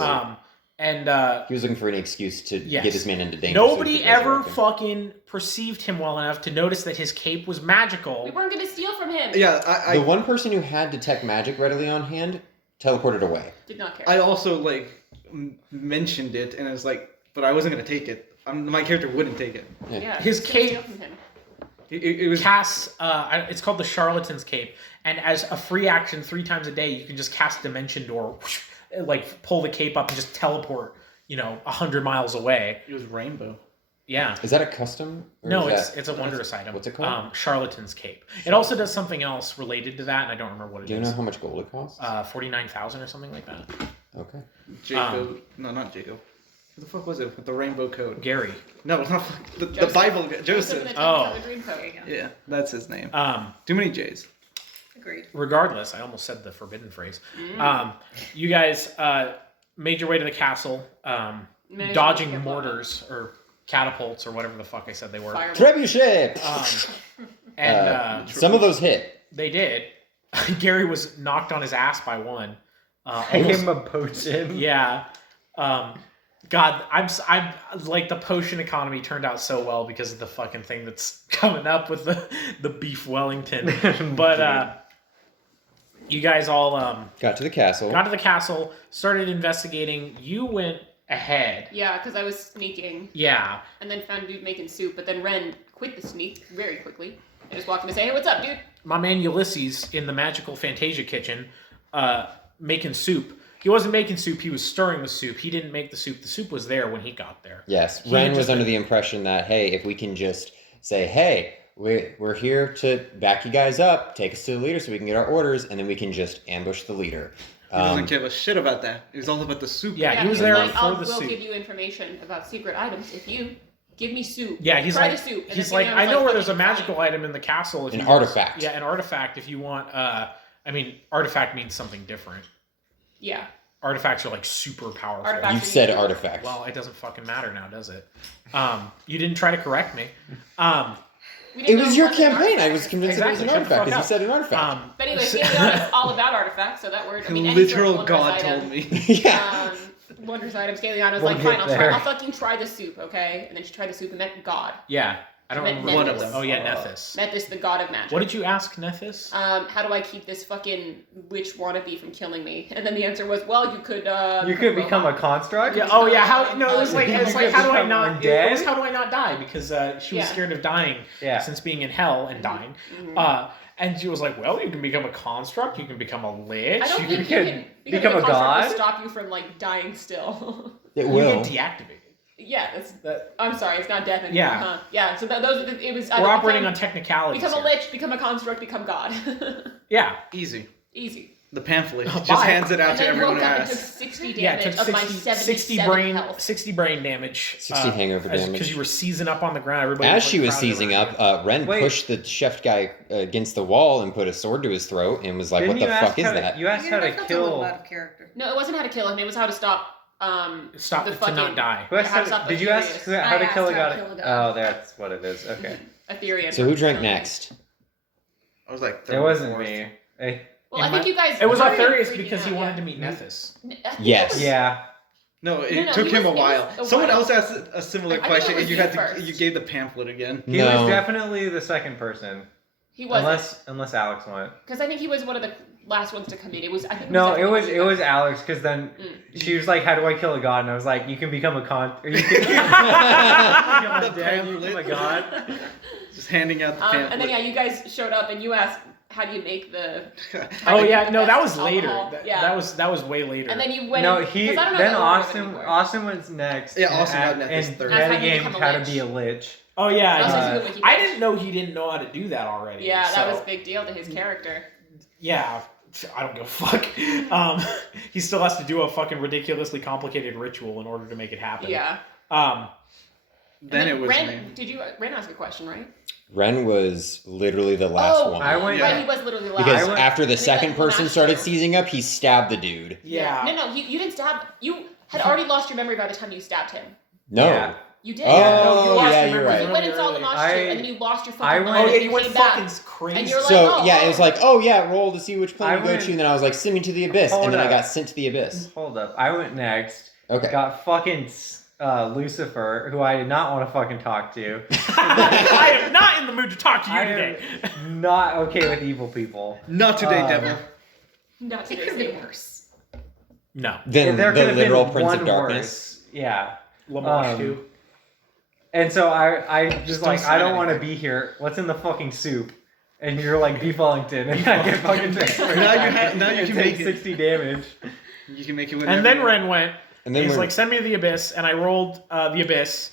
And He was looking for an excuse to Yes. get this man into danger. so he nobody could ever resurrect him. fucking perceived him well enough to notice that his cape was magical. We weren't gonna steal from him. Yeah, The one person who had detect magic readily on hand teleported away. Did not care. I also like mentioned it, and I was like, but I wasn't gonna take it. My character wouldn't take it. yeah. His we couldn't cape- steal from him. It was. Casts, it's called the Charlatan's Cape, and as a free action 3 times a day, you can just cast Dimension Door, whoosh, like pull the cape up and just teleport, 100 miles away. It was rainbow. Yeah. Is that a custom? Or No, is it's a wondrous item. what's it called? Charlatan's Cape. It also does something else related to that, and I don't remember what it Do you is. know how much gold it costs? 49,000 or something like that. Okay. Jacob. No, not Jacob. Who the fuck was it with the rainbow code? Gary. No, it's not the Joseph. Bible. Joseph. The Oh. dream code. Yeah, that's his name. Um, Too many J's. Agreed. regardless, I almost said the forbidden phrase. You guys made your way to the castle, Managed to dodging get blown up. mortars or catapults or whatever the fuck I said they were. Fireball. Trebuchet! Some of those hit. They did. Gary was knocked on his ass by one. I gave him a potion. Yeah. God, I'm like the potion economy turned out so well because of the fucking thing that's coming up with the beef Wellington. But you guys all Got to the castle. got to the castle, started investigating. You went ahead. Yeah, because I was sneaking Yeah. and then found a dude making soup, but then Ren quit the sneak very quickly. I just walked in and say, "Hey, what's up, dude?" My man Ulysses in the magical Fantasia kitchen making soup. He wasn't making soup, he was stirring the soup. He didn't make the soup. The soup was there when he got there. Yes, He Ren had was just under been- the impression that, hey, if we can just say, hey, we're here to back you guys up, take us to the leader so we can get our orders, and then we can just ambush the leader. He doesn't give a shit about that. It was all about the soup. Yeah, he was he's there like, for the we'll soup. give you information about secret items if you give me soup. Yeah, he's Try like, the soup. And he's then like, was I know where there's a "Fucking magical fine." item in the castle. If An you guys- artifact. Yeah, an artifact. If you want, artifact means something different. Yeah. Artifacts are like super powerful. Artifacts You said artifact. Well, it doesn't fucking matter now, does it? You didn't try to correct me. We It didn't was know your what an campaign. I artifact was is. convinced it was an Exactly, shut the artifact because you fuck said an artifact. But anyway, Scalyon is all about artifacts, so that word. I mean, any sort Literal of wondrous God item, told me. Yeah. Wondrous item. Scalyon was We'll like, get fine, there. I'll fucking try the soup, okay? And then she tried the soup and met God. Yeah, I don't Met remember one what of it was. them. Oh yeah, Nethys. Met this, the God of magic. What did you ask Nethys? How do I keep this fucking witch wannabe from killing me? And then the answer was, well, you could. You could become a construct. Yeah. Oh yeah. How? No, it was like You it's like could how do I become not? undead? It was how do I not die because she was Yeah. scared of dying Yeah. since being in hell and dying. Mhm. And she was like, well, you can become a construct. You can become a lich. I don't you think can, you can become a construct god? will stop you from like dying still. It you will. get deactivated. Yeah, that's. That, I'm sorry, it's not death anymore. Yeah. Huh? Yeah. So those. It was. we're operating on technicalities. Become a here. lich, become a construct, become god. Yeah. Easy. Easy. The pamphlet. Oh, Just bye. hands it out And to then everyone woke who up and took asks. 60 Yeah, it damage took of my 60 health. 60 brain damage. 60 hangover damage. Because you were seizing up on the ground. Everybody As like, she was crowded seizing around up, you. Ren Wait. pushed the chef guy against the wall and put a sword to his throat and was like, Didn't what the you ask fuck is how to- that? You asked how to That's a little kill. out of character. No, it wasn't how to kill him. It was how to stop. Stop the to fucking not die. Who asked how to how stop to, the did you ask Furious. how I to asked kill a how to god? kill a god. Oh, that's what it is. Okay. Ethereum. So who drank next? I was like, It wasn't fourth. me. Hey. Well, In I think my- you guys. It was started Arthurius freaking because he out, wanted yeah. to meet Nethys. I think Yes. it was- Yeah. No, it No, took he him a was- it while. was a Someone while. else asked a similar I think it question, was and you you had to. first. You gave the pamphlet again. He No. was definitely the second person. He wasn't. Unless Alex went. Because I think he was one of the last ones to come in. It was. I think. No, definitely it you was guys. Alex because then she was like, "How do I kill a god?" And I was like, "You can become a or you can become The a dead, you become a pamphlet. god." Just handing out the pamphlet. And then yeah, you guys showed up and you asked, "How do you make the?" Oh yeah, the no, that best was later. alcohol. That, Yeah. that was way later. And then you went. No, in, he 'cause I don't know then the order of it anymore. Austin was next. Yeah, Austin got and, next and third. That's how you metagamed become a how to lich. be a lich. oh yeah, That's Uh, how you wiki I lich. didn't know he didn't know how to do that already. Yeah, that so- was a big deal to his character. Yeah, I don't give a fuck. He still has to do a fucking ridiculously complicated ritual in order to make it happen. Yeah. Then it was Ren, me. Did you Ren ask a question, right? Ren was literally the last one. I went- Right, he was literally the last. Because I went- after the And then second like person last started year. seizing up, he stabbed the dude. Yeah. No, you didn't stab. You had already lost your memory by the time you stabbed him. No. Yeah. You did. Oh, No, you lost yeah, your you're memory right. You went and saw really Lamash I- too, and then you lost your fucking I mind. went- Oh and yeah, then you went came back. fucking crazy. And you're like, So oh, yeah, it oh. was like, oh yeah, roll to see which plane I you go went- to, and then I was like, send me to the abyss, Hold and then I up. got sent to the abyss. Hold up. I went next. Okay. Got fucking Lucifer, who I did not want to fucking talk to. I am not in the mood to talk to you I today. am not okay with evil people. Not today, devil. Not It today. could have been worse. No, Then There the could have literal been Prince one of Darkness. worse. Yeah. Lamash Um, too. And so I just Just like, don't I say don't want to anything. be here. What's in the fucking soup? And you're like, Beef Wellington. And I get fucking transferred. Now you back now you and can take make it. 60 damage. You can make it whenever And then you want. Ren went. And then He's we're, like, send me to the abyss, and I rolled the abyss.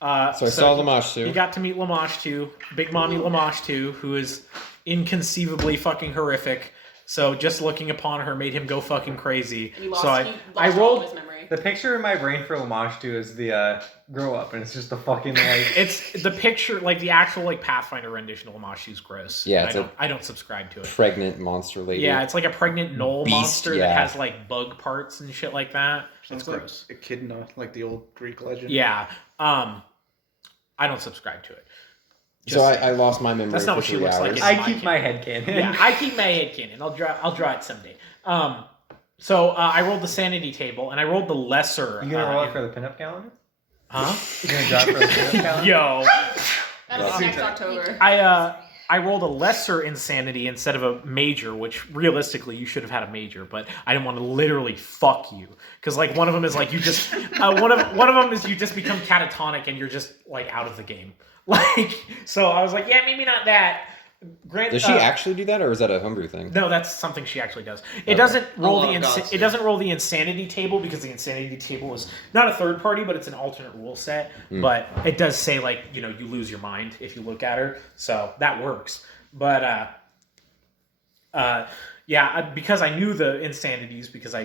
so I saw Lamash He too. got to meet Lamash too, Big Mommy Lamash too, who is inconceivably fucking horrific. So just looking upon her made him go fucking crazy. And he lost, So he I lost all rolled. of his memory. The picture in my brain for Lamashtu is the grow up, and it's just the fucking like. It's the picture, like the actual like Pathfinder rendition of Lamashu's gross. Yeah, And it's I don't subscribe to it. Pregnant monster lady. Yeah, it's like a pregnant knoll Beast, monster yeah. that has like bug parts and shit like that. Sounds It's like gross. echidna, like the old Greek legend. Yeah. I don't subscribe to it. So I lost my memory. That's not for what she 3 looks like hours. in I keep my head canon. Yeah, I keep my head canon. I'll draw it someday. So I rolled the sanity table, and I rolled the lesser. You gonna roll it for the pinup calendar? Huh? You gonna drop for the pinup calendar? Yo, That's Yeah. next October. I rolled a lesser insanity instead of a major, which realistically you should have had a major, but I didn't want to literally fuck you because like one of them is like you just one of them is you just become catatonic and you're just like out of the game. Like so, I was like, yeah, maybe not that. Does she actually do that, or is that a homebrew thing? No, that's something she actually does. It Okay. doesn't roll A lot of gods it doesn't roll the insanity table because the insanity table is not a third party, but it's an alternate rule set. But it does say like you lose your mind if you look at her, so that works. But because I knew the insanities because I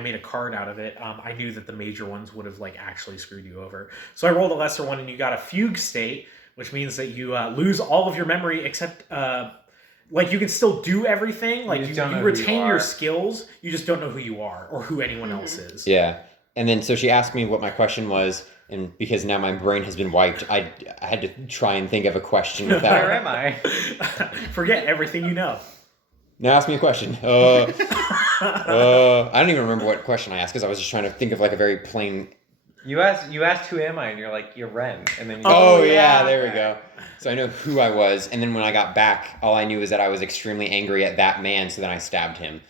made a card out of it. I knew that the major ones would have like actually screwed you over. So I rolled a lesser one, and you got a fugue state, which means that you lose all of your memory except like you can still do everything. Like just don't know you who you retain your are. skills. You just don't know who you are or who anyone else is. Yeah. And then so she asked me what my question was, and because now my brain has been wiped, I had to try and think of a question Where without. am I? Forget everything you know. Now ask me a question. I don't even remember what question I asked because I was just trying to think of like a very plain. You asked who am I, and you're like, you're Ren, and then you Oh, yeah. yeah, there we go. So I know who I was, and then when I got back, all I knew was that I was extremely angry at that man, so then I stabbed him.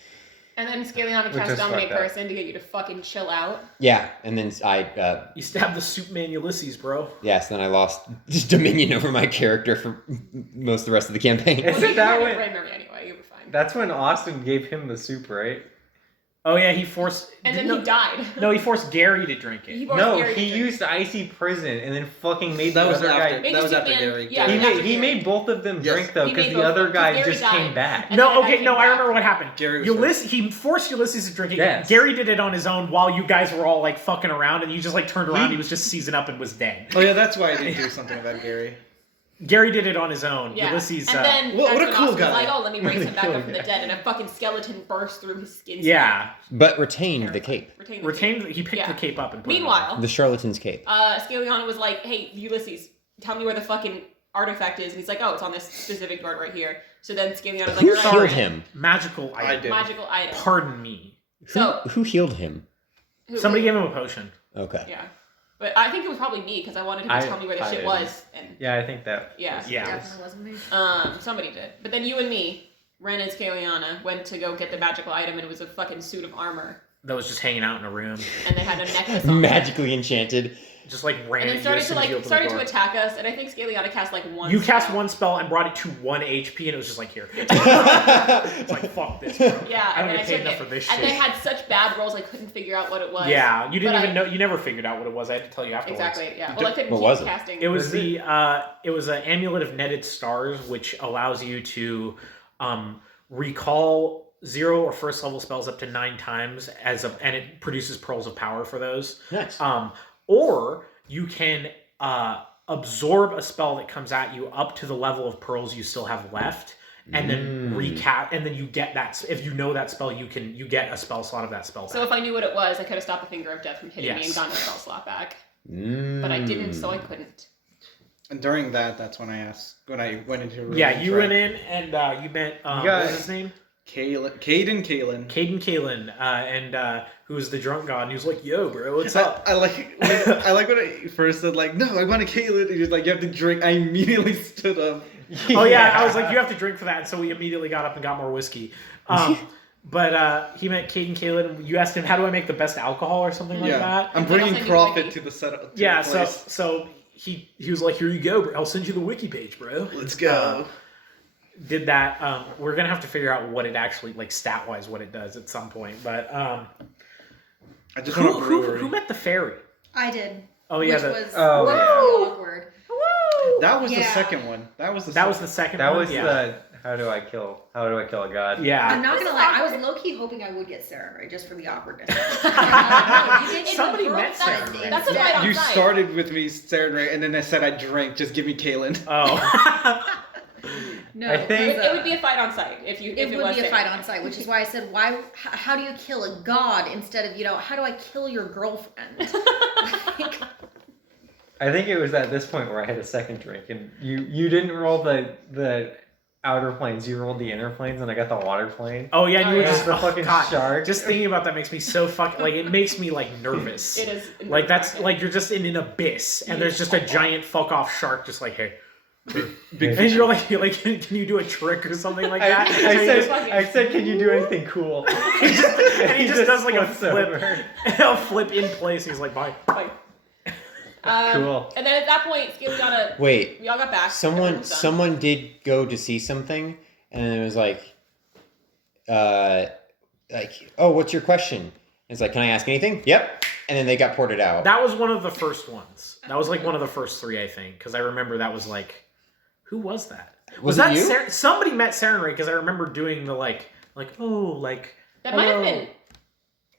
And then Scaliana Which cast is Dominate fucked up. Person to get you to fucking chill out. Yeah, and then I You stabbed the soup man Ulysses, bro. yes, then I lost dominion over my character for most of the rest of the campaign. Isn't Well, you that had when- your brain memory anyway. You were fine. That's when Austin gave him the soup, right? Oh yeah, he forced. And then no, he died. No, he forced Gary to drink it. He forced No, Gary to he drink. used icy prison and then fucking made That the was other after. guy. Made That the was after Superman- Gary. yeah, He after made, he Gary. made both of them Yes. drink though He because made the both other of them, guy 'cause Gary just came died. back. And No, then okay, came no, I back. remember what happened. Gary was Ulysses, he forced Ulysses to drink it. Yes. Gary did it on his own while you guys were all like fucking around, and you just like turned around. He was just seizing up and was dead. Oh yeah, that's why I didn't do something about Gary. Gary did it on his own. Yeah. Ulysses. And then What- that's what a when cool Austin was guy. like, oh, let me raise him back Cool up from the guy. dead, and a fucking skeleton burst through his skin. yeah, But retained the cape. Retained. the retained. cape. He picked Yeah. the cape up and put it on. Meanwhile, The charlatan's cape. Scaliana was like, hey, Ulysses, tell me where the fucking artifact is. And he's like, oh, it's on this specific guard right here. So then Scaliana was like, Who alright, healed him? Magical I item. did. magical item. Pardon me. So Who healed him? Somebody gave him a potion. Okay. Yeah. But I think it was probably me because I wanted him to I- tell me where the I shit didn't. was. And Yeah, I think that. yeah. Yeah. Definitely wasn't me. Somebody did. But then you and me, Ren and Scaliana, went to go get the magical item, and it was a fucking suit of armor. That was just hanging out in a room, And they had a necklace on it. Magically enchanted. just like ran. And at then you started as to soon as you like opened the door. attack us, and I think Scaliana cast like one. You cast spell. one spell and brought it to 1 HP, and it was just like here. It's like fuck this, bro. Yeah, I don't and get then paid took enough it. for this And shit. they had such bad rolls, I couldn't figure out what it was. Yeah, you didn't But even know. You never figured out what it was. I had to tell you afterwards. Exactly. Yeah. Well, I couldn't What keep was it? casting. It was Was the it was an amulet of netted stars, which allows you to recall 0 or first level spells up to 9 times and it produces pearls of power for those. Nice. Or you can absorb a spell that comes at you up to the level of pearls you still have left, and then and then you get that. If you know that spell, you get a spell slot of that spell back. So if I knew what it was, I could have stopped the finger of death from hitting me Yes. and gotten a spell slot back. Mm. But I didn't, so I couldn't. And during that's when I asked when I went into a room. yeah, and you drank. went in and you met what guys- was his name? Caden, Kalen. Caden Kalen, and who was the drunk god, and he was like, "Yo, bro, what's up?" I like when I first said like, no, I want a Caitlyn. He was like, you have to drink. I immediately stood up. Oh yeah, I was like, you have to drink for that, and so we immediately got up and got more whiskey. But he met Caden Kalen, and you asked him, "How do I make the best alcohol?" or something like Yeah, that. I'm And then I'll bringing send you profit Wiki. to the setup. Yeah, the so place. so he was like, "Here you go, bro. I'll send you the wiki page, bro." Let's go. Did that. We're gonna have to figure out what it actually like stat wise what it does at some point. But I just want a brewery. who met the fairy? I did. Oh yeah, Which the, was Oh, wonderfully awkward. That was the Yeah. second one. That was the second That one. was yeah. the how do I kill a god? I'm Yeah. not This gonna is lie, I was awkward. low key hoping I would get Sarah right just for the awkwardness. Somebody met Sarah. That's, right? that's a fight on You site. started with me, Sarah, Ray, and then I said I drank. Just give me Kaylin. Oh. No, I think- It would be a fight on site if you. it if would was be a there. fight on site, which is why I said, how do you kill a god instead of, how do I kill your girlfriend? Like, I think it was at this point where I had a second drink, and you didn't roll the outer planes, you rolled the inner planes, and I got the water plane. Oh yeah, and Oh, you were yeah. just The oh, fucking God. shark. Just thinking about that makes me so fucking like it makes me like nervous. It is Like that's nerve-wracking. like you're just in an abyss, and there's just a giant fuck off shark, just like hey. Big And you're like, can you do a trick or something like that? I said, can you do anything cool? and he just does like a flips flip, over. a flip in place. He's like, bye. Like, Cool. And then at that point, Skiliana, Wait, we all got back. someone Everyone was done. someone did go to see something, and it was like, oh, what's your question? It's like, can I ask anything? Yep. And then they got ported out. That was one of the first ones. That was like one of the first three, I think, because I remember that was like, who was that? Was that it you? Somebody met Saren Ray because I remember doing the like oh like. That might have hello. been.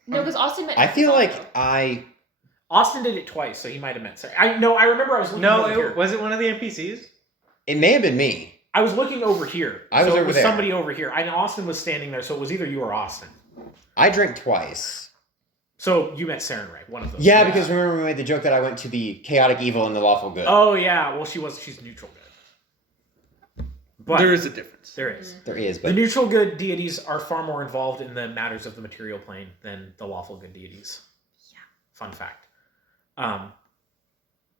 No, because Austin met. I feel like also. Austin did it twice, so he might have met Saren. I remember I was looking over here. Was it one of the NPCs? It may have been me. I was looking over here. I was so it over was there. somebody over here. I know Austin was standing there, so it was either you or Austin. I drank twice. So you met Saren Ray, one of those. Yeah, because remember we made the joke that I went to the chaotic evil and the lawful good. Oh yeah, well she's neutral good. But there is a difference. there is. There is, The but neutral good deities are far more involved in the matters of the material plane than the lawful good deities. Yeah. Fun fact.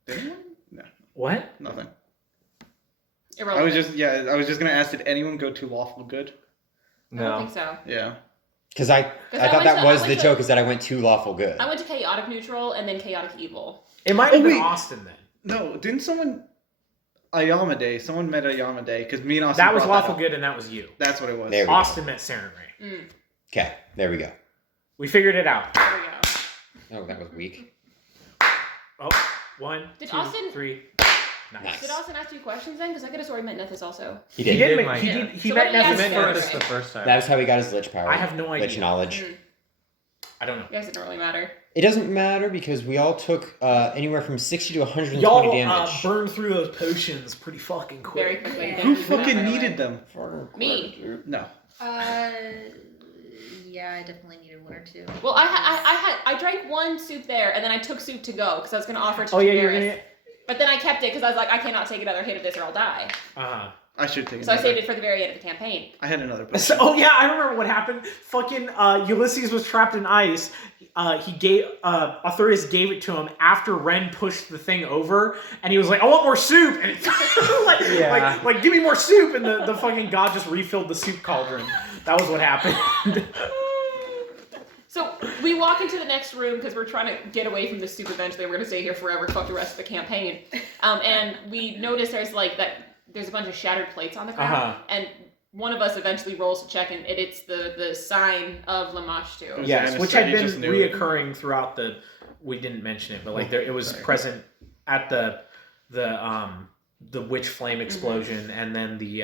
Did anyone? No, What? nothing. I Irrelevant. was just gonna ask, did anyone go to lawful good? I don't think so. Yeah. because I thought that was the joke is that I went to lawful good. I went to chaotic neutral and then chaotic evil. It might have Oh, been wait. Austin then. No, didn't someone someone met Ayamade, because me and Austin That was brought lawful up. good and that was you. That's what it was. There we go. Austin met Saren Ray. Mm, Okay, there we go. We figured it out. there we go. Oh, that was weak. Oh, 1, Did 2, Austin- 3. Nice. Nice. Did Austin ask you questions then? Because I could have sworn he met Nethys also. He He did. did. did He might- did. He So met what did he Nethys ask I you? met first. Nethys the first time. That was how he got his lich power. I have no Lich idea. knowledge. Mm, I don't know. you guys didn't really matter. It doesn't matter because we all took anywhere from 60 to 120 Y'all damage. burned through those potions pretty fucking Very quick. quickly. Yeah. Who Thank you for that, fucking by the way. needed them? Me. No. Yeah, I definitely needed one or two. Well, I drank one soup there, and then I took soup to go because I was gonna offer it to Oh yeah, you're Tiberius. gonna. But then I kept it because I was like, I cannot take another hit of this or I'll die. I should take So I another. saved it for the very end of the campaign. I had another. So, oh yeah, I remember what happened. Fucking Ulysses was trapped in ice. He gave Arthurius gave it to him after Ren pushed the thing over, and he was like, "I want more soup," and it's like, give me more soup, and the fucking god just refilled the soup cauldron. That was what happened. So we walk into the next room because we're trying to get away from this soup eventually. We're gonna stay here forever, fuck the rest of the campaign. And we notice there's a bunch of shattered plates on the ground, and one of us eventually rolls to check, and it's the sign of Lamashtu. Yes, Anna which said had you been just knew it. reoccurring throughout the. We didn't mention it, but like it was Sorry. present at the witch flame explosion, and then the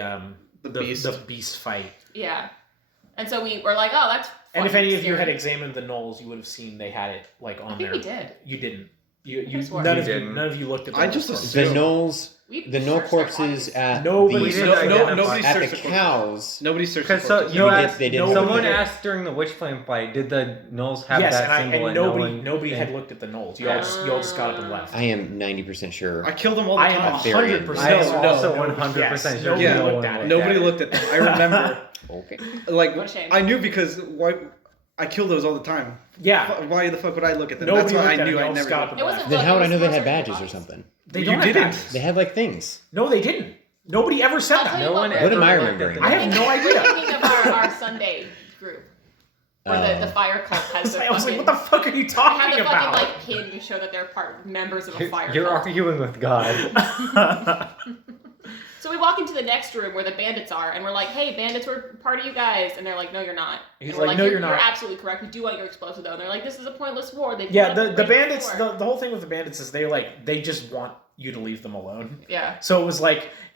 beast fight. Yeah. And so we were like, oh, that's fun, And if any of you scary. had examined the knolls, you would have seen they had it like on I think there. we did. You didn't. could've You sworn. none You of you didn't. none of you looked at the I knolls just first. assumed- The gnolls, We the gnoll searched their corpses bodies. at Nobody the, didn't nobody identify. at searched the the cows. Nobody searched. Because the so corpses. you They did- asked, they did nobody someone did. asked during the witch flame fight, did the gnolls have Yes, that symbol? and no nobody one- had looked at the knolls. You all just got up and left. I am 90% sure. I killed them all the I am time. 100%. I am no, also no, 100% yes, sure nobody no looked one at it. looked Nobody at looked at them. I remember, Okay. like, What a shame. I knew because I kill those all the time. Yeah, Why the fuck would I look at them? nobody That's why looked I at it. knew You I all never. just got up and It wasn't left. Then look, how it would I was know they more had searching badges or bodies. something? They You don't have didn't. badges. They had like things. No, they didn't. Nobody ever said I'll that. tell No you one what, What am I ever looked at remembering? the I have gnolls. no idea. I'm thinking of our Sunday group. Where the fire cult has the I was like, fucking... what the fuck are you They have talking the about? fucking like pin to show that they're members of a fire You're cult. arguing with God. So we walk into the next room where the bandits are, and we're like, "Hey, bandits, we're part of you guys," and they're like, "No, you're not." He's And we're like, "No, you're not." You're absolutely correct. We do want your explosive though." And they're like, "This is a pointless war." They've Yeah, done it the way bandits. before." The whole thing with the bandits is they just want you to leave them alone. Yeah. So it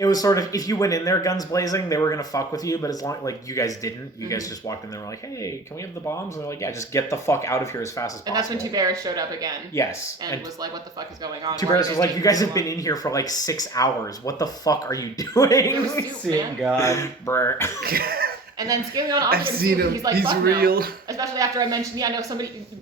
was sort of if you went in there guns blazing, they were gonna fuck with you. But as long like you guys didn't, you guys just walked in there and were like, "Hey, can we have the bombs?" And they're like, "Yeah, just get the fuck out of here as fast as And possible." that's when Tiberius showed up again. Yes, And was like, "What the fuck is going on?" Tiberius was like, "You guys have been in." in here for like 6 hours. What the fuck are you There was doing?" soup, Seeing man. God. Brr. And then Scalion also I've gets seen spooked, him. he's like, He's fuck real. no. Especially after I mentioned, yeah, no,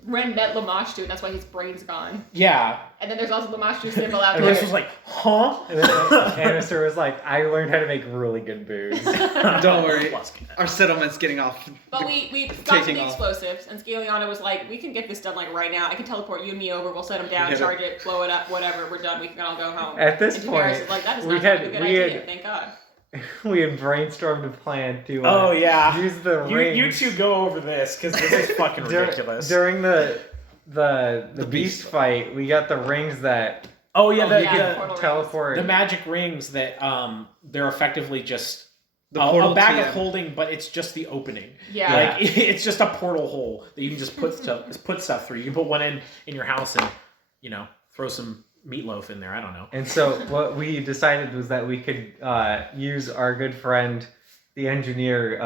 Ren met Lamashtu, and that's why his brain's gone. Yeah. And then there's also Lamashtu symbol out And there. Chris was like, huh? And then Annister was like, I learned how to make really good booze. Don't worry. Plus cat. Our settlement's getting off. But we got to Taking the off. explosives, and Scaliana was like, we can get this done like right now. I can teleport you and me over, we'll set them down, Yeah. charge it, blow it up, whatever, we're done, we can all go home. At this And Tavares point, is like, that is we not had- a good we idea, had- thank God. We had brainstormed a plan to Oh, yeah. use the You rings. two go over this, because this is fucking ridiculous. During the beast fight, we got the rings that Oh, yeah, the, yeah, the, portal teleport. the magic rings that they're effectively just The a portal bag TM. of holding, but it's just the opening. Yeah. Like, it's just a portal hole that you can just put stuff through. You can put one in your house and, throw some meatloaf in there. I don't know. And so what we decided was that we could use our good friend, the engineer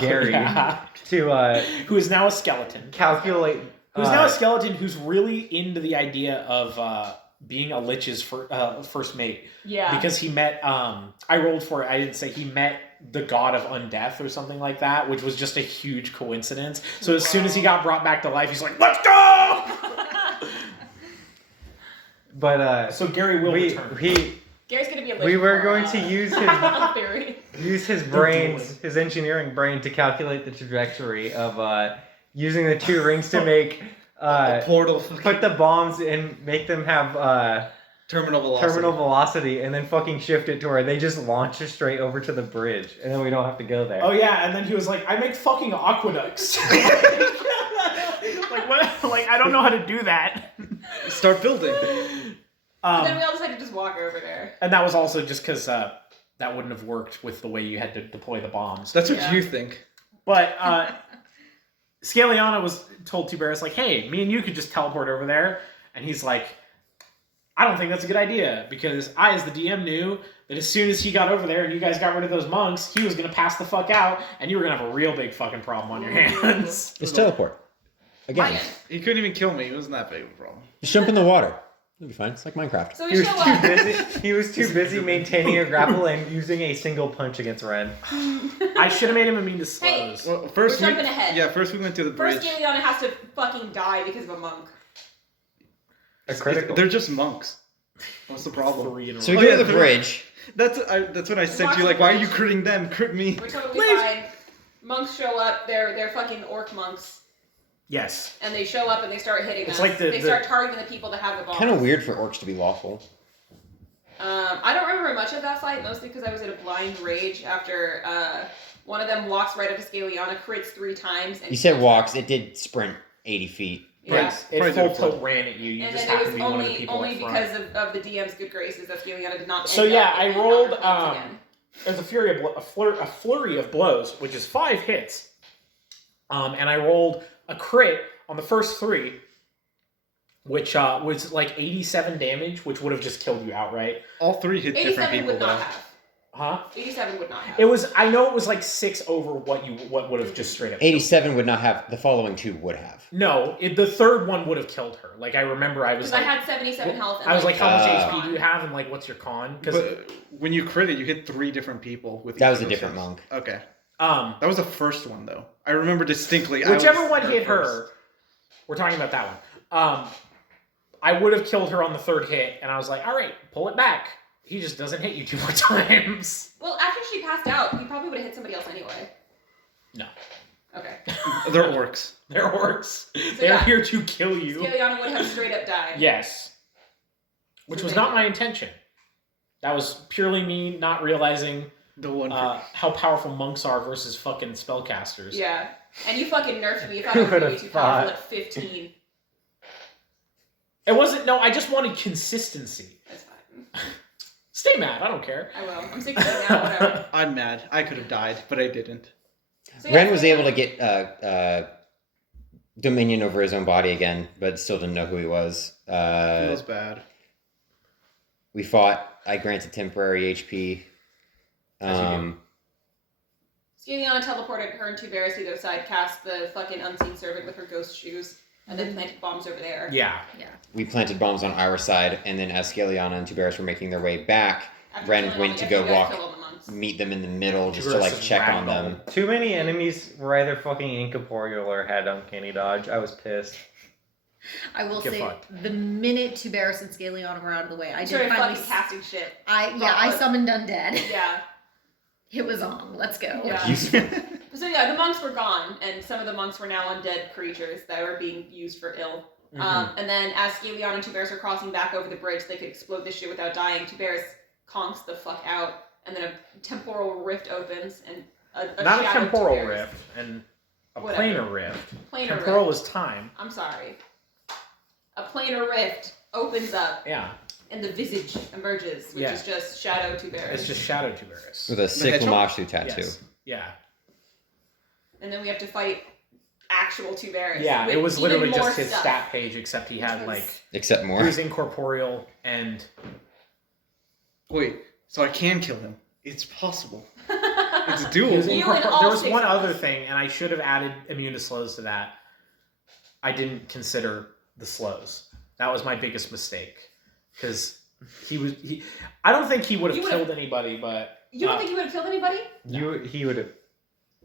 Gary, yeah. to Who is now a skeleton. calculate. Who's now a skeleton who's really into the idea of being a lich's first mate. Yeah. Because he met, I rolled for it, I didn't say, he met the god of undeath or something like that, which was just a huge coincidence. So as soon as he got brought back to life, he's like, let's go! But So Gary will return. Gary's gonna be a We were legend going to use his theory. his brains, his engineering brain, to calculate the trajectory of using the two rings to make A portal. put the bombs and make them have Terminal velocity. terminal velocity, and then fucking shift it to where they just launch us straight over to the bridge, and then we don't have to go there. Oh yeah, and then he was like, I make fucking aqueducts. Like what? Like I don't know how to do that. Start building. And then we all decided to just walk over there. And that was also just because that wouldn't have worked with the way you had to deploy the bombs. That's what Yeah. you think. But Scaliana was told Tiberius, like, hey, me and you could just teleport over there. And he's like, I don't think that's a good idea, because I, as the DM, knew that as soon as he got over there and you guys got rid of those monks, he was going to pass the fuck out, and you were going to have a real big fucking problem on your hands. Just teleport. Again, Right. He couldn't even kill me. It wasn't that big of a problem. just jump in the water. It'll be fine. It's like Minecraft. So He we was show too up. busy. He was too busy maintaining a grapple and using a single punch against Ren. I should have made him immune to Hey. slows. Well, first We're we, jumping ahead. Yeah, first we went to the bridge. First, Scaliana has to fucking die because of a monk. A critical. They're just monks. What's the problem? 3 in a So we row. Oh, go yeah, to the the- bridge. That's what I sent Watch you. the Like, why are you bridge. critting them? Crit me. We're totally Leave. fine. Monks show up. They're fucking orc monks, Yes. and they show up and they start hitting It's us. like they start targeting the people that have the bombs. Kind of weird for orcs to be lawful. I don't remember much of that fight, mostly because I was in a blind rage after one of them walks right up to Scaliana, crits 3 times. And You said walks. It did sprint 80 feet. Yeah. It Probably full did a flip. tilt ran at you. You And just then it happened was to be one of the only, people only up front. because of the DM's good graces that Scaliana did not. So end yeah, up I in rolled our planes again. there's a flurry of blows, which is 5 hits. And I rolled a crit on the first 3, which was like 87 damage, which would have just killed you outright. All 3 hit different 87 people would not though. have. Huh? 87 would not have. It was. I know it was like 6 over what would have just straight up. killed 87 would not have. The following 2 would have. No, the third one would have killed her. Like I remember, I was Because like, I had 77 health. And I was like, how much Uh, HP do you have, and like, what's your con? Because But when you crit it, you hit 3 different people with. That each was of a those different hits. monk. Okay, that was the first one though. I remember distinctly. whichever one hit hit her, we're talking about that one. I would have killed her on the 3rd hit, and I was like, all right, pull it back. He just doesn't hit you 2 more times. Well, after she passed out, he probably would have hit somebody else anyway. No. Okay. They're orcs. They're orcs. They're yeah. here to kill you. Scaliana would have straight up died. Yes. Which So was they- not my intention. That was purely me not realizing The one. how powerful monks are versus fucking spellcasters. Yeah. And you fucking nerfed me. You thought I was Who way would've too powerful thought? at 15. It wasn't. No, I just wanted consistency. That's fine. Stay mad. I don't care. I will. I'm 16 now, whatever. I'm mad. I could have died, but I didn't. So, yeah, Ren was so- able to get dominion over his own body again, but still didn't know who he was. Feels bad. We fought. I granted temporary HP. As you do. Scaliana teleported her and Tiberius to the other side, cast the fucking unseen servant with her ghost shoes, and then planted bombs over there. Yeah. We planted bombs on our side, and then as Scaliana and Tiberius were making their way back, After Ren killing went all to the- go after you guys walk. killed all the monks. meet them in the middle just to Tiberis like is check on ragdoll. them. Too many enemies were either fucking incorporeal or had uncanny dodge. I was pissed. I will Get say, fucked. the minute Tuberis and Scaleon were out of the way, I I did started finally. fucking casting shit. I summoned undead. Yeah. It was on. Let's go. Yeah. So yeah, the monks were gone, and some of the monks were now undead creatures that were being used for ill. And then as Scaleon and Tuberis are crossing back over the bridge, they could explode this shit without dying. Tuberis conks the fuck out, and then a temporal rift opens, and a Not a shadow temporal Tuberis- rift, and a Whatever. planar rift. Planar Temporal rift. is time. I'm sorry. A planar rift opens up, Yeah, and the visage emerges, which Yeah. is just Shadow Tuberis. it's just Shadow Tiberis. With a sick hedgehog? Lamassu tattoo. Yes. Yeah. And then we have to fight actual Tuberis. Yeah, with it was even literally more just his stuff. stat page, except he had Which like was- Except he more. was incorporeal and Wait, so I can kill him? It's possible. It's he was doable. You and all there was 6 one of other us. thing, and I should have added immune to slows to that. I didn't consider the slows. That was my biggest mistake because he. I don't think he would You have would've- killed anybody, but You don't think he would have killed anybody? He would have.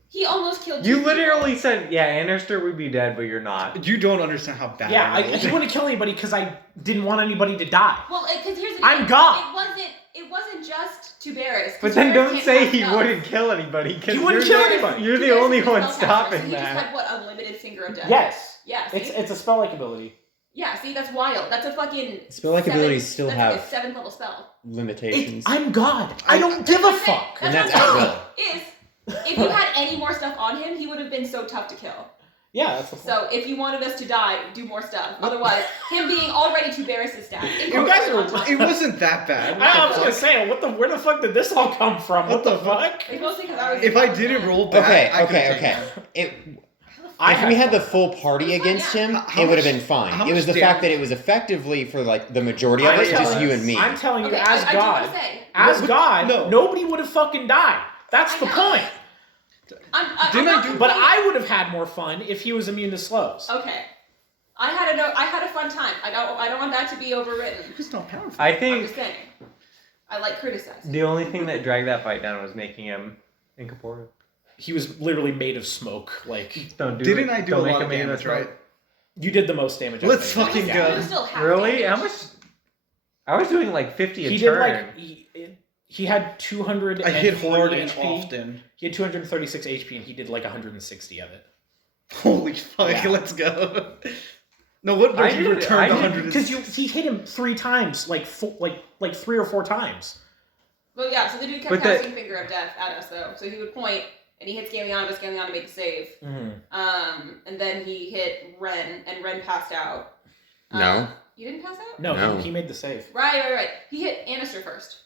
He almost killed You 2 people. literally said, "Yeah, Annister would be dead, but you're not." You don't understand how bad yeah, I rolled. he wouldn't kill anybody because I didn't want anybody to die. Well, because here's the I'm thing. God. It wasn't just Tuberis. But then Tuberis don't can't say have he spells. wouldn't kill anybody. 'Cause He wouldn't you're kill the- anybody. You're the Tuberis only is a one spellcaster, stopping so he just that. had what, unlimited finger of death. Yes, Yeah. See? it's a spell like ability. Yeah. See, that's wild. That's a fucking. Spell-like abilities still that's have like a 7th level spell. limitations. I'm God. I don't give a That's what I'm saying. fuck. And That's that's what I'm at saying. Is if you had any more stuff on him, he would have been so tough to kill. Yeah, that's the point. So if you wanted us to die, do more stuff. Otherwise, him being already Tuberis' stat. You guys are- It wasn't that bad. What I the was gonna fuck? say, where the fuck did this all come from? What the fuck? It's mostly because I was. If I didn't roll bad, I could've taken him. If we had the full party It's fine, against yeah. him, How it would have much- been fine. how It was much the fact damage- that it was effectively for like the majority of I'm us, just telling you and me. I'm telling you, Okay, as I do God, want to say. as What- God, no. nobody would have fucking died. That's I the know. point. I'm Didn't not I do- But complaining. I would have had more fun if he was immune to slows. Okay. I had a fun time. I don't want that to be overwritten. He's not powerful. I I'm think just saying. I like criticizing. the only thing that dragged that fight down was making him incorporeal. He was literally made of smoke. Like, Don't do Didn't it. I do Don't a make lot him of made damage, smoke. right? you did the most damage. Let's I think. fucking It go. was still half Really? How damage. much? I was doing like 50 a He turn. did like he had 200. I hit hard and HP. often. He had 236 HP, and he did like 160 of it. Holy fuck, Yeah. let's go. No, what I did you did- return I the did- 100? Because he hit him 3 times, like 3 or 4 times. But yeah, so the dude kept But the- casting Finger of Death at us though. So he would point and he hit Scaleon, but Scaleon made the save. And then he hit Ren, and Ren passed out. No. You didn't pass out? No, No. He made the save. Right. He hit Annister first.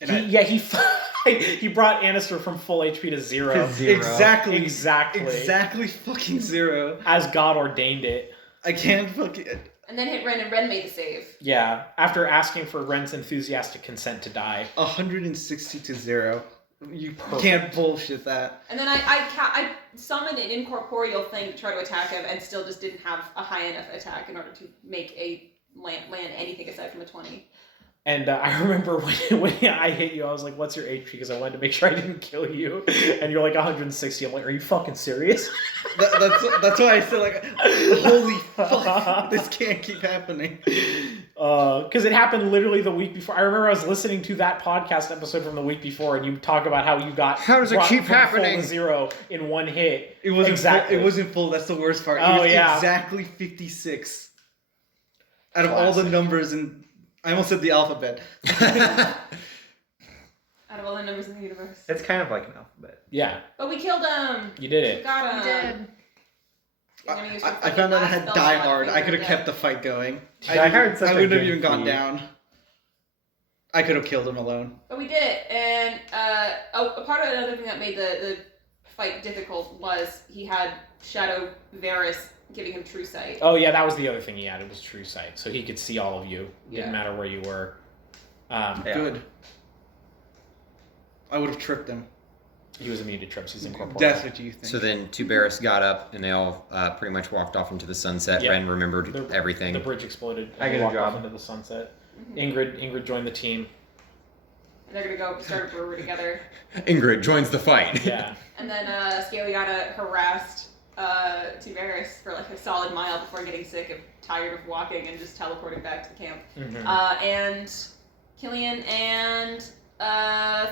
And He brought Annister from full HP to 0. To 0. Exactly. Exactly. Fucking 0. As God ordained it. I can't fucking... And then hit Ren, and Ren made the save. Yeah, after asking for Ren's enthusiastic consent to die. 160 to 0. You can't bullshit that. And then I summoned an incorporeal thing to try to attack him, and still just didn't have a high enough attack in order to make a land anything aside from a 20. And I remember when I hit you, I was like, what's your HP? Because I wanted to make sure I didn't kill you. And you're like 160. I'm like, are you fucking serious? That's why I said, like, holy fuck, this can't keep happening. Because it happened literally the week before. I remember I was listening to that podcast episode from the week before, and you talk about how you got How does it brought keep from happening? full to 0 in one hit. It wasn't Exactly. full, it wasn't full, that's the worst part. It Oh, was yeah. exactly 56. Out of all the Classic. numbers, and I almost said the alphabet. Out of all the numbers in the universe. It's kind of like an alphabet. Yeah, But we killed him. you did We it. got him. You did. I found out I had Die Hard. I could have kept the fight going. Die Hard's such I a wouldn't have good even gone feat. down. I could have killed him alone. But we did it, and a part of another thing that made the fight difficult was he had Shadow Varus giving him True Sight. Oh yeah, that was the other thing he added was True Sight, so he could see all of you. Didn't Yeah. matter where you were. Yeah. Good. I would have tripped him. He was immune to trips. He's incorporeal. That's what you think. So then Tuberis got up and they all pretty much walked off into the sunset. Yeah. Ren remembered The- everything. The bridge exploded. I and get a walked job. off into the sunset. Mhm. Ingrid joined the team. They're gonna go start a brewery together. Ingrid joins the fight. Yeah. And then Scaliata harassed Tiberis for like a solid mile before getting sick and tired of walking and just teleporting back to the camp. Mm-hmm. And Killian and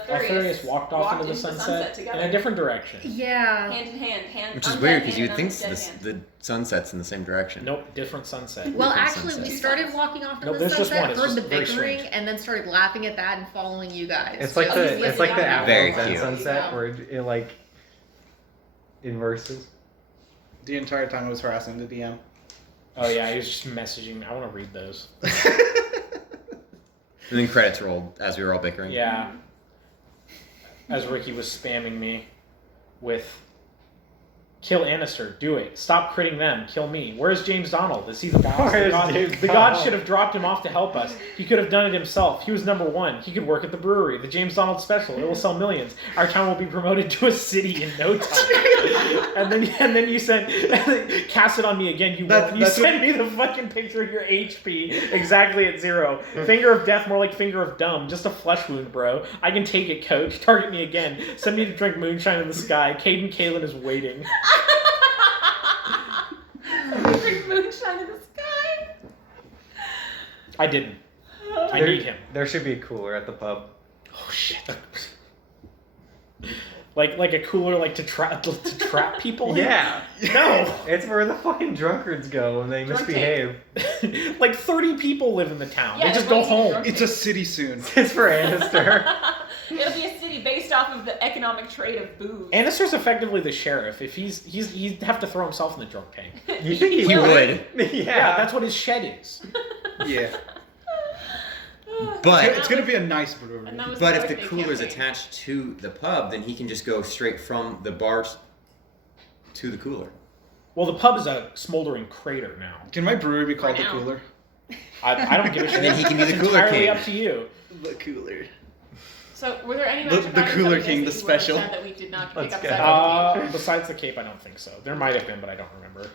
Furious walked off into the sunset together. in a different direction. Yeah. Hand in hand. Which is undead weird because hand you'd and think undead hand. the sunset's in the same direction. Nope, different sunset. Well, Different actually, we sunsets. started walking off into No, the there's just sunset, one. It's heard just the very bickering, strange. and then started laughing at that and following you guys. It's like Just the listening on that. Very Apples and cute. Sunset where it like inverses. The entire time I was harassing the DM. Oh yeah, he was just messaging. I want to read those. And then credits rolled as we were all bickering. Yeah. As Ricky was spamming me with kill Annister, do it. Stop critting them, kill me. Where's James Donald? Is he the boss? Where's The god, James the god Donald? should have dropped him off to help us. He could have done it himself. He was number one. He could work at the brewery. The James Donald special. It will sell millions. Our town will be promoted to a city in no time. and then you sent cast it on me again. You That's sent me the fucking picture of your HP exactly at 0. Finger of death, more like finger of dumb. Just a flesh wound, bro. I can take it, coach. Target me again. Send me to drink moonshine in the sky. Caden Kalen is waiting. Drink moonshine in the sky. I didn't. I need him. There should be a cooler at the pub. Oh shit. Like a cooler, like to trap people. in? Yeah. No. It's where the fucking drunkards go when they Drunk misbehave. Like 30 people live in the town. Yeah, They just go everyone's home. drunk. It's a city soon. It's for Annister. It'll be a city based off of the economic trade of booze. Annister's effectively the sheriff. If he'd have to throw himself in the drunk tank. You think He would. Yeah. Yeah, that's what his shed is. Yeah. But It's gonna be a nice brewery. And that was But if the birthday cooler's campaign. attached to the pub, then he can just go straight from the bars to the cooler. Well, the pub is a smoldering crater now. Can my brewery be called For the now. Cooler? I don't give a shit. And then he can be the It's Cooler entirely King. up to you. The Cooler. So, were there any The- magic the items Cooler that we King, missed the that you were special. upset that we did not pick Let's up go. side Besides the cape, I don't think so. There might have been, but I don't remember.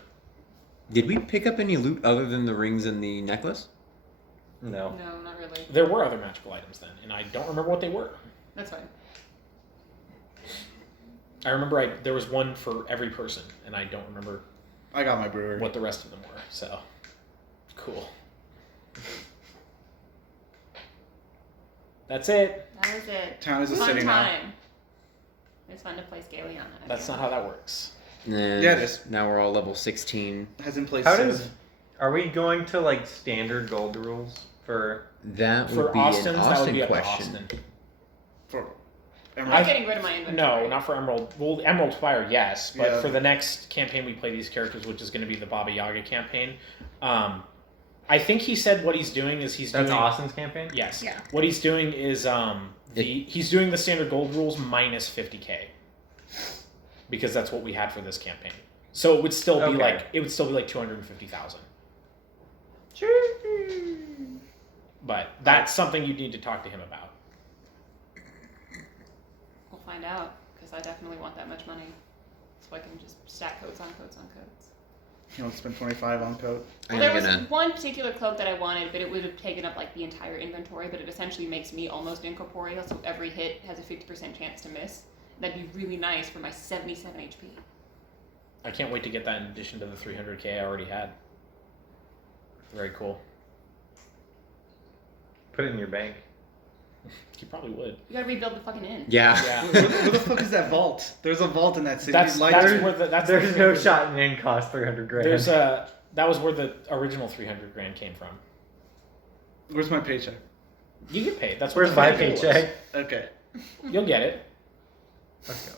Did we pick up any loot other than the rings and the necklace? No. No, not really. There were other magical items then, and I don't remember what they were. That's fine. I remember there was one for every person, and I don't remember I got my brewery. what the rest of them were. So, cool. That's it. That was it. Town is a Fun city now. time. It was fun to play Scaliana. That's not how that works. And Yeah, it is. Now we're all level 16. Hasn't played How since. does? Are we going to like standard gold rules for? That would For be Austin's, an that would Austin be up to question. Austin. For I'm Emerald? getting rid of my inventory. No, not for Emerald. Well, Emerald Fire, yes, but Yeah. for the next campaign we play these characters, which is going to be the Baba Yaga campaign. I think he said what he's doing is That's doing. Austin's campaign. Yes. Yeah. What he's doing is he's doing the standard gold rules minus 50k. Because that's what we had for this campaign. So it would still be Okay. like 250,000. But that's something you need to talk to him about. We'll find out, because I definitely want that much money. So I can just stack coats on coats on coats. You want to spend 25 on coat? Well, there was one particular cloak that I wanted, but it would have taken up like the entire inventory, but it essentially makes me almost incorporeal, so every hit has a 50% chance to miss. That'd be really nice for my 77 HP. I can't wait to get that in addition to the 300k I already had. Very cool. Put it in your bank. You probably would. You gotta rebuild the fucking inn. Yeah. Yeah. Where the fuck is that vault? There's a vault in that city. That's Like, where the that's There's the no 300 shot in in cost 300 grand. There's that was where the original 300 grand came from. where's my paycheck? You get paid. That's what Where's the my 300 was. paycheck? Okay. You'll get it. Let's go.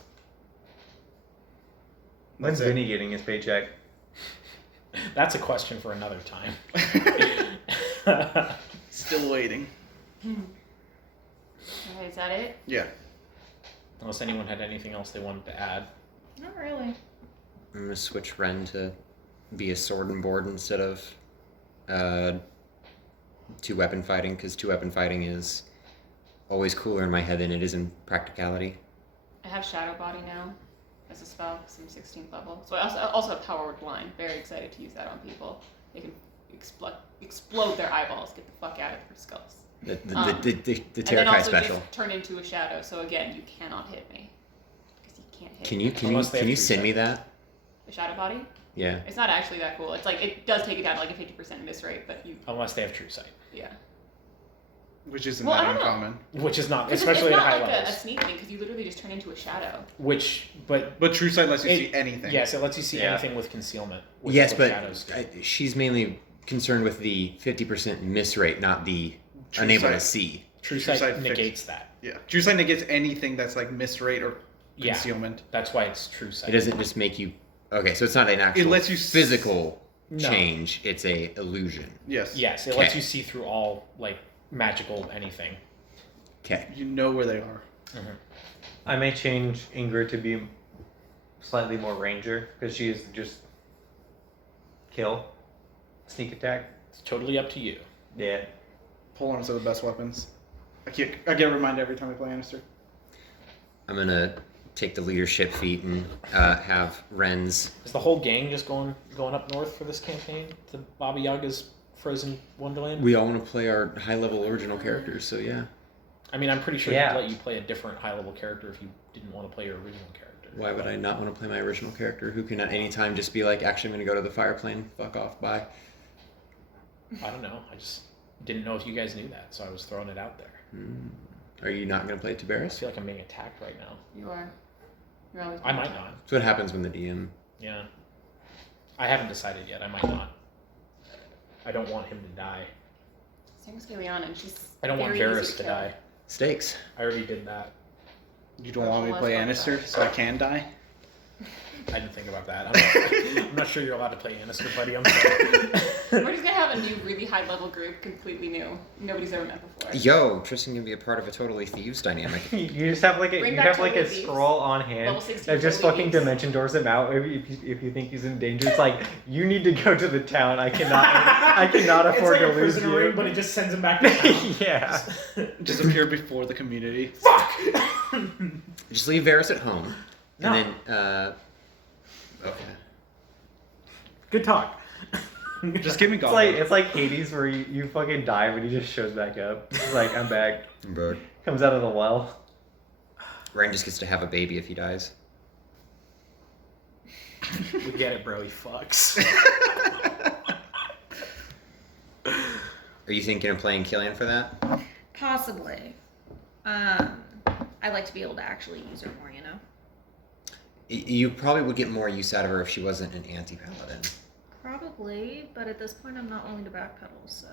When's That's it. Vinny getting his paycheck? That's a question for another time. Still waiting. Okay, is that it? Yeah. Unless anyone had anything else they wanted to add. Not really. I'm gonna switch Ren to be a sword and board instead of 2-weapon fighting, because 2-weapon fighting is always cooler in my head than it is in practicality. I have Shadow Body now as a spell, because I'm 16th level. So I also have Power Word Blind. Very excited to use that on people. They can explode their eyeballs, get the fuck out of their skulls. The And then Terrakai also special. just turn into a shadow. So again, you cannot hit me because you can't hit. Can me. you send me that? The shadow body? Yeah. It's not actually that cool. It's like it does take it down to like a 50% miss rate, but you Unless they have true sight, yeah. Which isn't Well, that I don't know. uncommon. which is not, 'Cause especially it's at not high like levels. a sneak thing because you literally just turn into a shadow. But True Sight lets you It- see anything. Yes, it lets you see Yeah. anything with concealment. Which Yes, is what but shadows do. she's mainly concerned with the 50% miss rate, not the True unable to sight. see. True True sight sight negates that. Yeah. True Sight negates anything that's like miss rate or Yeah, concealment. that's why it's true sight. It doesn't just make you. Okay, so it's not an actual lets you physical No. change. It's a illusion. Yes. Yes, it lets Okay. you see through all like magical anything. Okay. You know where they are. I may change Ingrid to be slightly more ranger because she is just kill, sneak attack. It's totally up to you. Yeah. Polearms are the best weapons. I get reminded every time I play Lannister. I'm gonna take the leadership feat and have Ren's. Is the whole gang just going up north for this campaign to Baba Yaga's Frozen Wonderland? We all want to play our high level original characters, so yeah. I mean, I'm pretty sure Yeah. he'd let you play a different high level character if you didn't want to play your original character. Why would I not want to play my original character who can at any time just be like, actually, I'm gonna go to the fire plane. Fuck off. Bye. I don't know. I just didn't know if you guys knew that, so I was throwing it out there. Are you not gonna play I Tiberius? feel like I'm being attacked right now. You are. You're always I might not. That's what happens when the DM. Yeah. I haven't decided yet. I might not. I don't want him to die. Same with Galeana, and she's I don't want very Varys easy to kill. die. Stakes. I already did that. You don't want me to play Lannister so I can die? I didn't think about that. I'm not sure you're allowed to play Lannister, buddy. I'm sorry. We're just gonna have a new, really high level group, completely new. Nobody's ever met before. Yo, Tristan can be a part of a totally thieves dynamic. You just have like Bring you back have like a Totally Thieves. scroll on hand Level 16 that just Totally fucking Thieves. dimension doors him out if you think he's in danger. It's like you need to go to the town. I cannot afford it's like to a lose prisoner you. ring, but it just sends him back to town. Yeah. Just appear before the community. Fuck! Just leave Varys at home. No. And then, okay. Good talk. Just give me It's like Hades where you fucking die but he just shows back up. It's like I'm back. Bird. Comes out of the well. Ren just gets to have a baby if he dies. We get it, bro. He fucks. Are you thinking of playing Killian for that? Possibly. I like to be able to actually use her more, you know? You probably would get more use out of her if she wasn't an anti-paladin. Probably, but at this point I'm not willing to backpedal, so.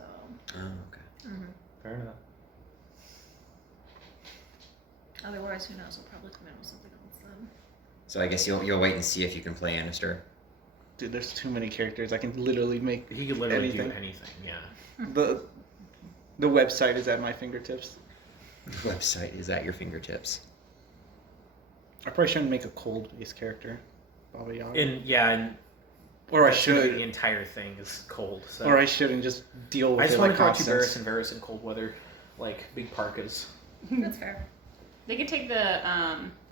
Oh, okay. Fair enough. Otherwise, who knows? I'll probably come in with something else then. So I guess you'll wait and see if you can play Annister. Dude, there's too many characters. I can literally make He could literally anything. do anything. Yeah. The website is at my fingertips. The website is at your fingertips. I probably shouldn't make a cold-based character. Baba Yaga. And Or I the should. entire thing is cold. So. Or I shouldn't just deal with I just it want like to call Constance. Tiberius and Varys in cold weather, like big parkas. That's fair. They could take the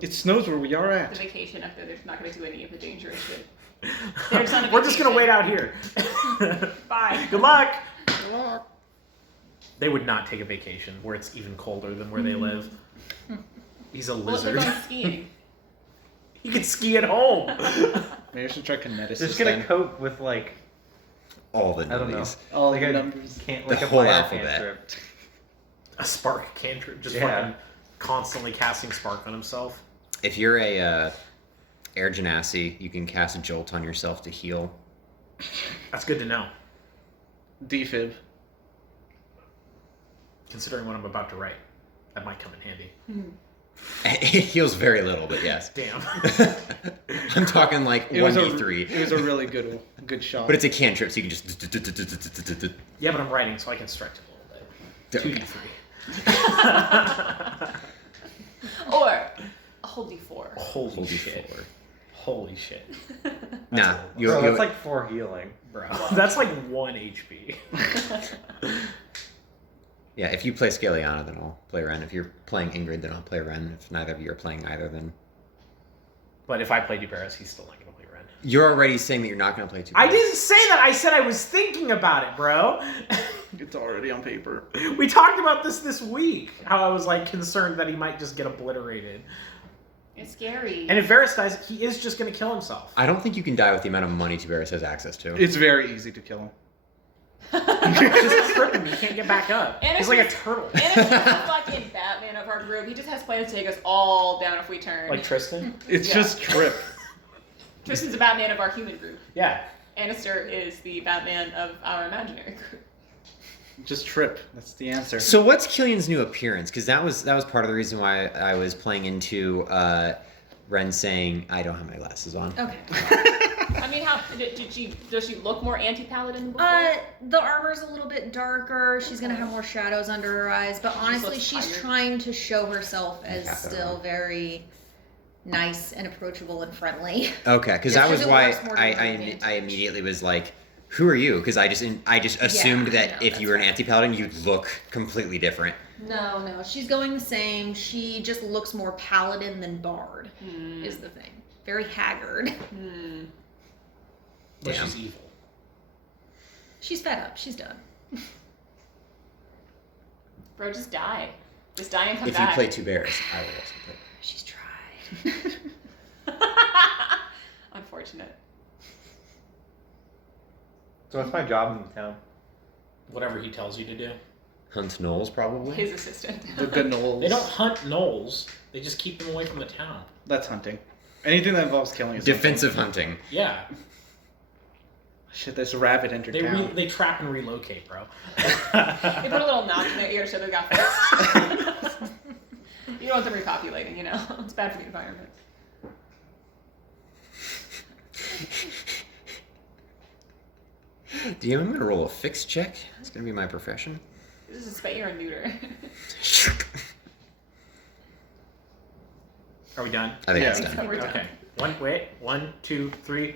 It snows where we are at. vacation up there. They're not gonna do any of the dangerous shit. They're just on a We're just gonna vacation. wait out here. Bye. Good luck. They would not take a vacation where it's even colder than where they live. He's a Well, if they're lizard. going skiing. He can ski at home. Maybe I should try Kineticus They're just gonna then. cope with like All the I don't know. noise. All like the a numbers. can't The like a whole fire alphabet. cantrip. A spark cantrip, just Yeah. fucking constantly casting spark on himself. If you're a air genasi, you can cast a jolt on yourself to heal. That's good to know, Defib. considering what I'm about to write. That might come in handy. It heals very little, but yes. Damn. I'm talking like It was 1d3. It was a really good shot. But it's a cantrip, so you can just. Yeah, but I'm writing, so I can stretch it a little bit. Okay. 2d3. Or a whole D4. Holy shit. Holy shit. Nah, Bro, you'll, that's like 4 healing. Bro, that's like 1 HP. yeah. If you play Scaliana, then I'll play Ren. If you're playing Ingrid, then I'll play Ren. If neither of you are playing either, then But if I play Dubarris, he's still not going to play Ren. You're already saying that you're not going to play 2 I players. didn't say that. I said I was thinking about it, bro. It's already on paper. We talked about this week. How I was like concerned that he might just get obliterated. It's scary. And if Varys dies, he is just going to kill himself. I don't think you can die with the amount of money Tiberius has access to. It's very easy to kill him. Just trip him. He can't get back up. And He's like a turtle. And it's the fucking Batman of our group. He just has plans to take us all down if we turn. Like Tristan? It's Yeah. just Trip. Tristan's the Batman of our human group. Yeah. Annister is the Batman of our imaginary group. Just Trip. That's the answer. So what's Killian's new appearance? Because that was part of the reason why I was playing into Ren saying, I don't have my glasses on. Okay. I mean, how does she look more anti-paladin than before? The armor's a little bit darker. She's gonna have more shadows under her eyes, but honestly, looks she's tired. trying to show herself as Half that still on. very nice and approachable and friendly. Okay, because Just that was 'cause it why works more to her advantage. I immediately was like, who are you? Because I just assumed that no, if you were an that's anti-paladin, you'd look completely different. No, she's going the same. She just looks more paladin than bard, Hmm. is the thing. Very haggard. Hmm. But Damn. she's evil. She's fed up. She's done. Bro, just die. Just die and come If back. you play 2 bears, I will also play. She's tried. Unfortunate. So what's my job in the town? Whatever he tells you to do. Hunt gnolls, probably. His assistant. The gnolls. They don't hunt gnolls. They just keep them away from the town. That's hunting. Anything that involves killing is Defensive hunting. Yeah. hunting. Shit, this rabbit entered town. They trap and relocate, bro. They put a little knock in their ear to show they got fixed. You don't want them repopulating, you know? It's bad for the environment. DM, I'm going to roll a fixed check. It's going to be my profession. This is spay or neuter. Are we done? I think Yeah. it's done. We're done. Okay. 1, 2, 3.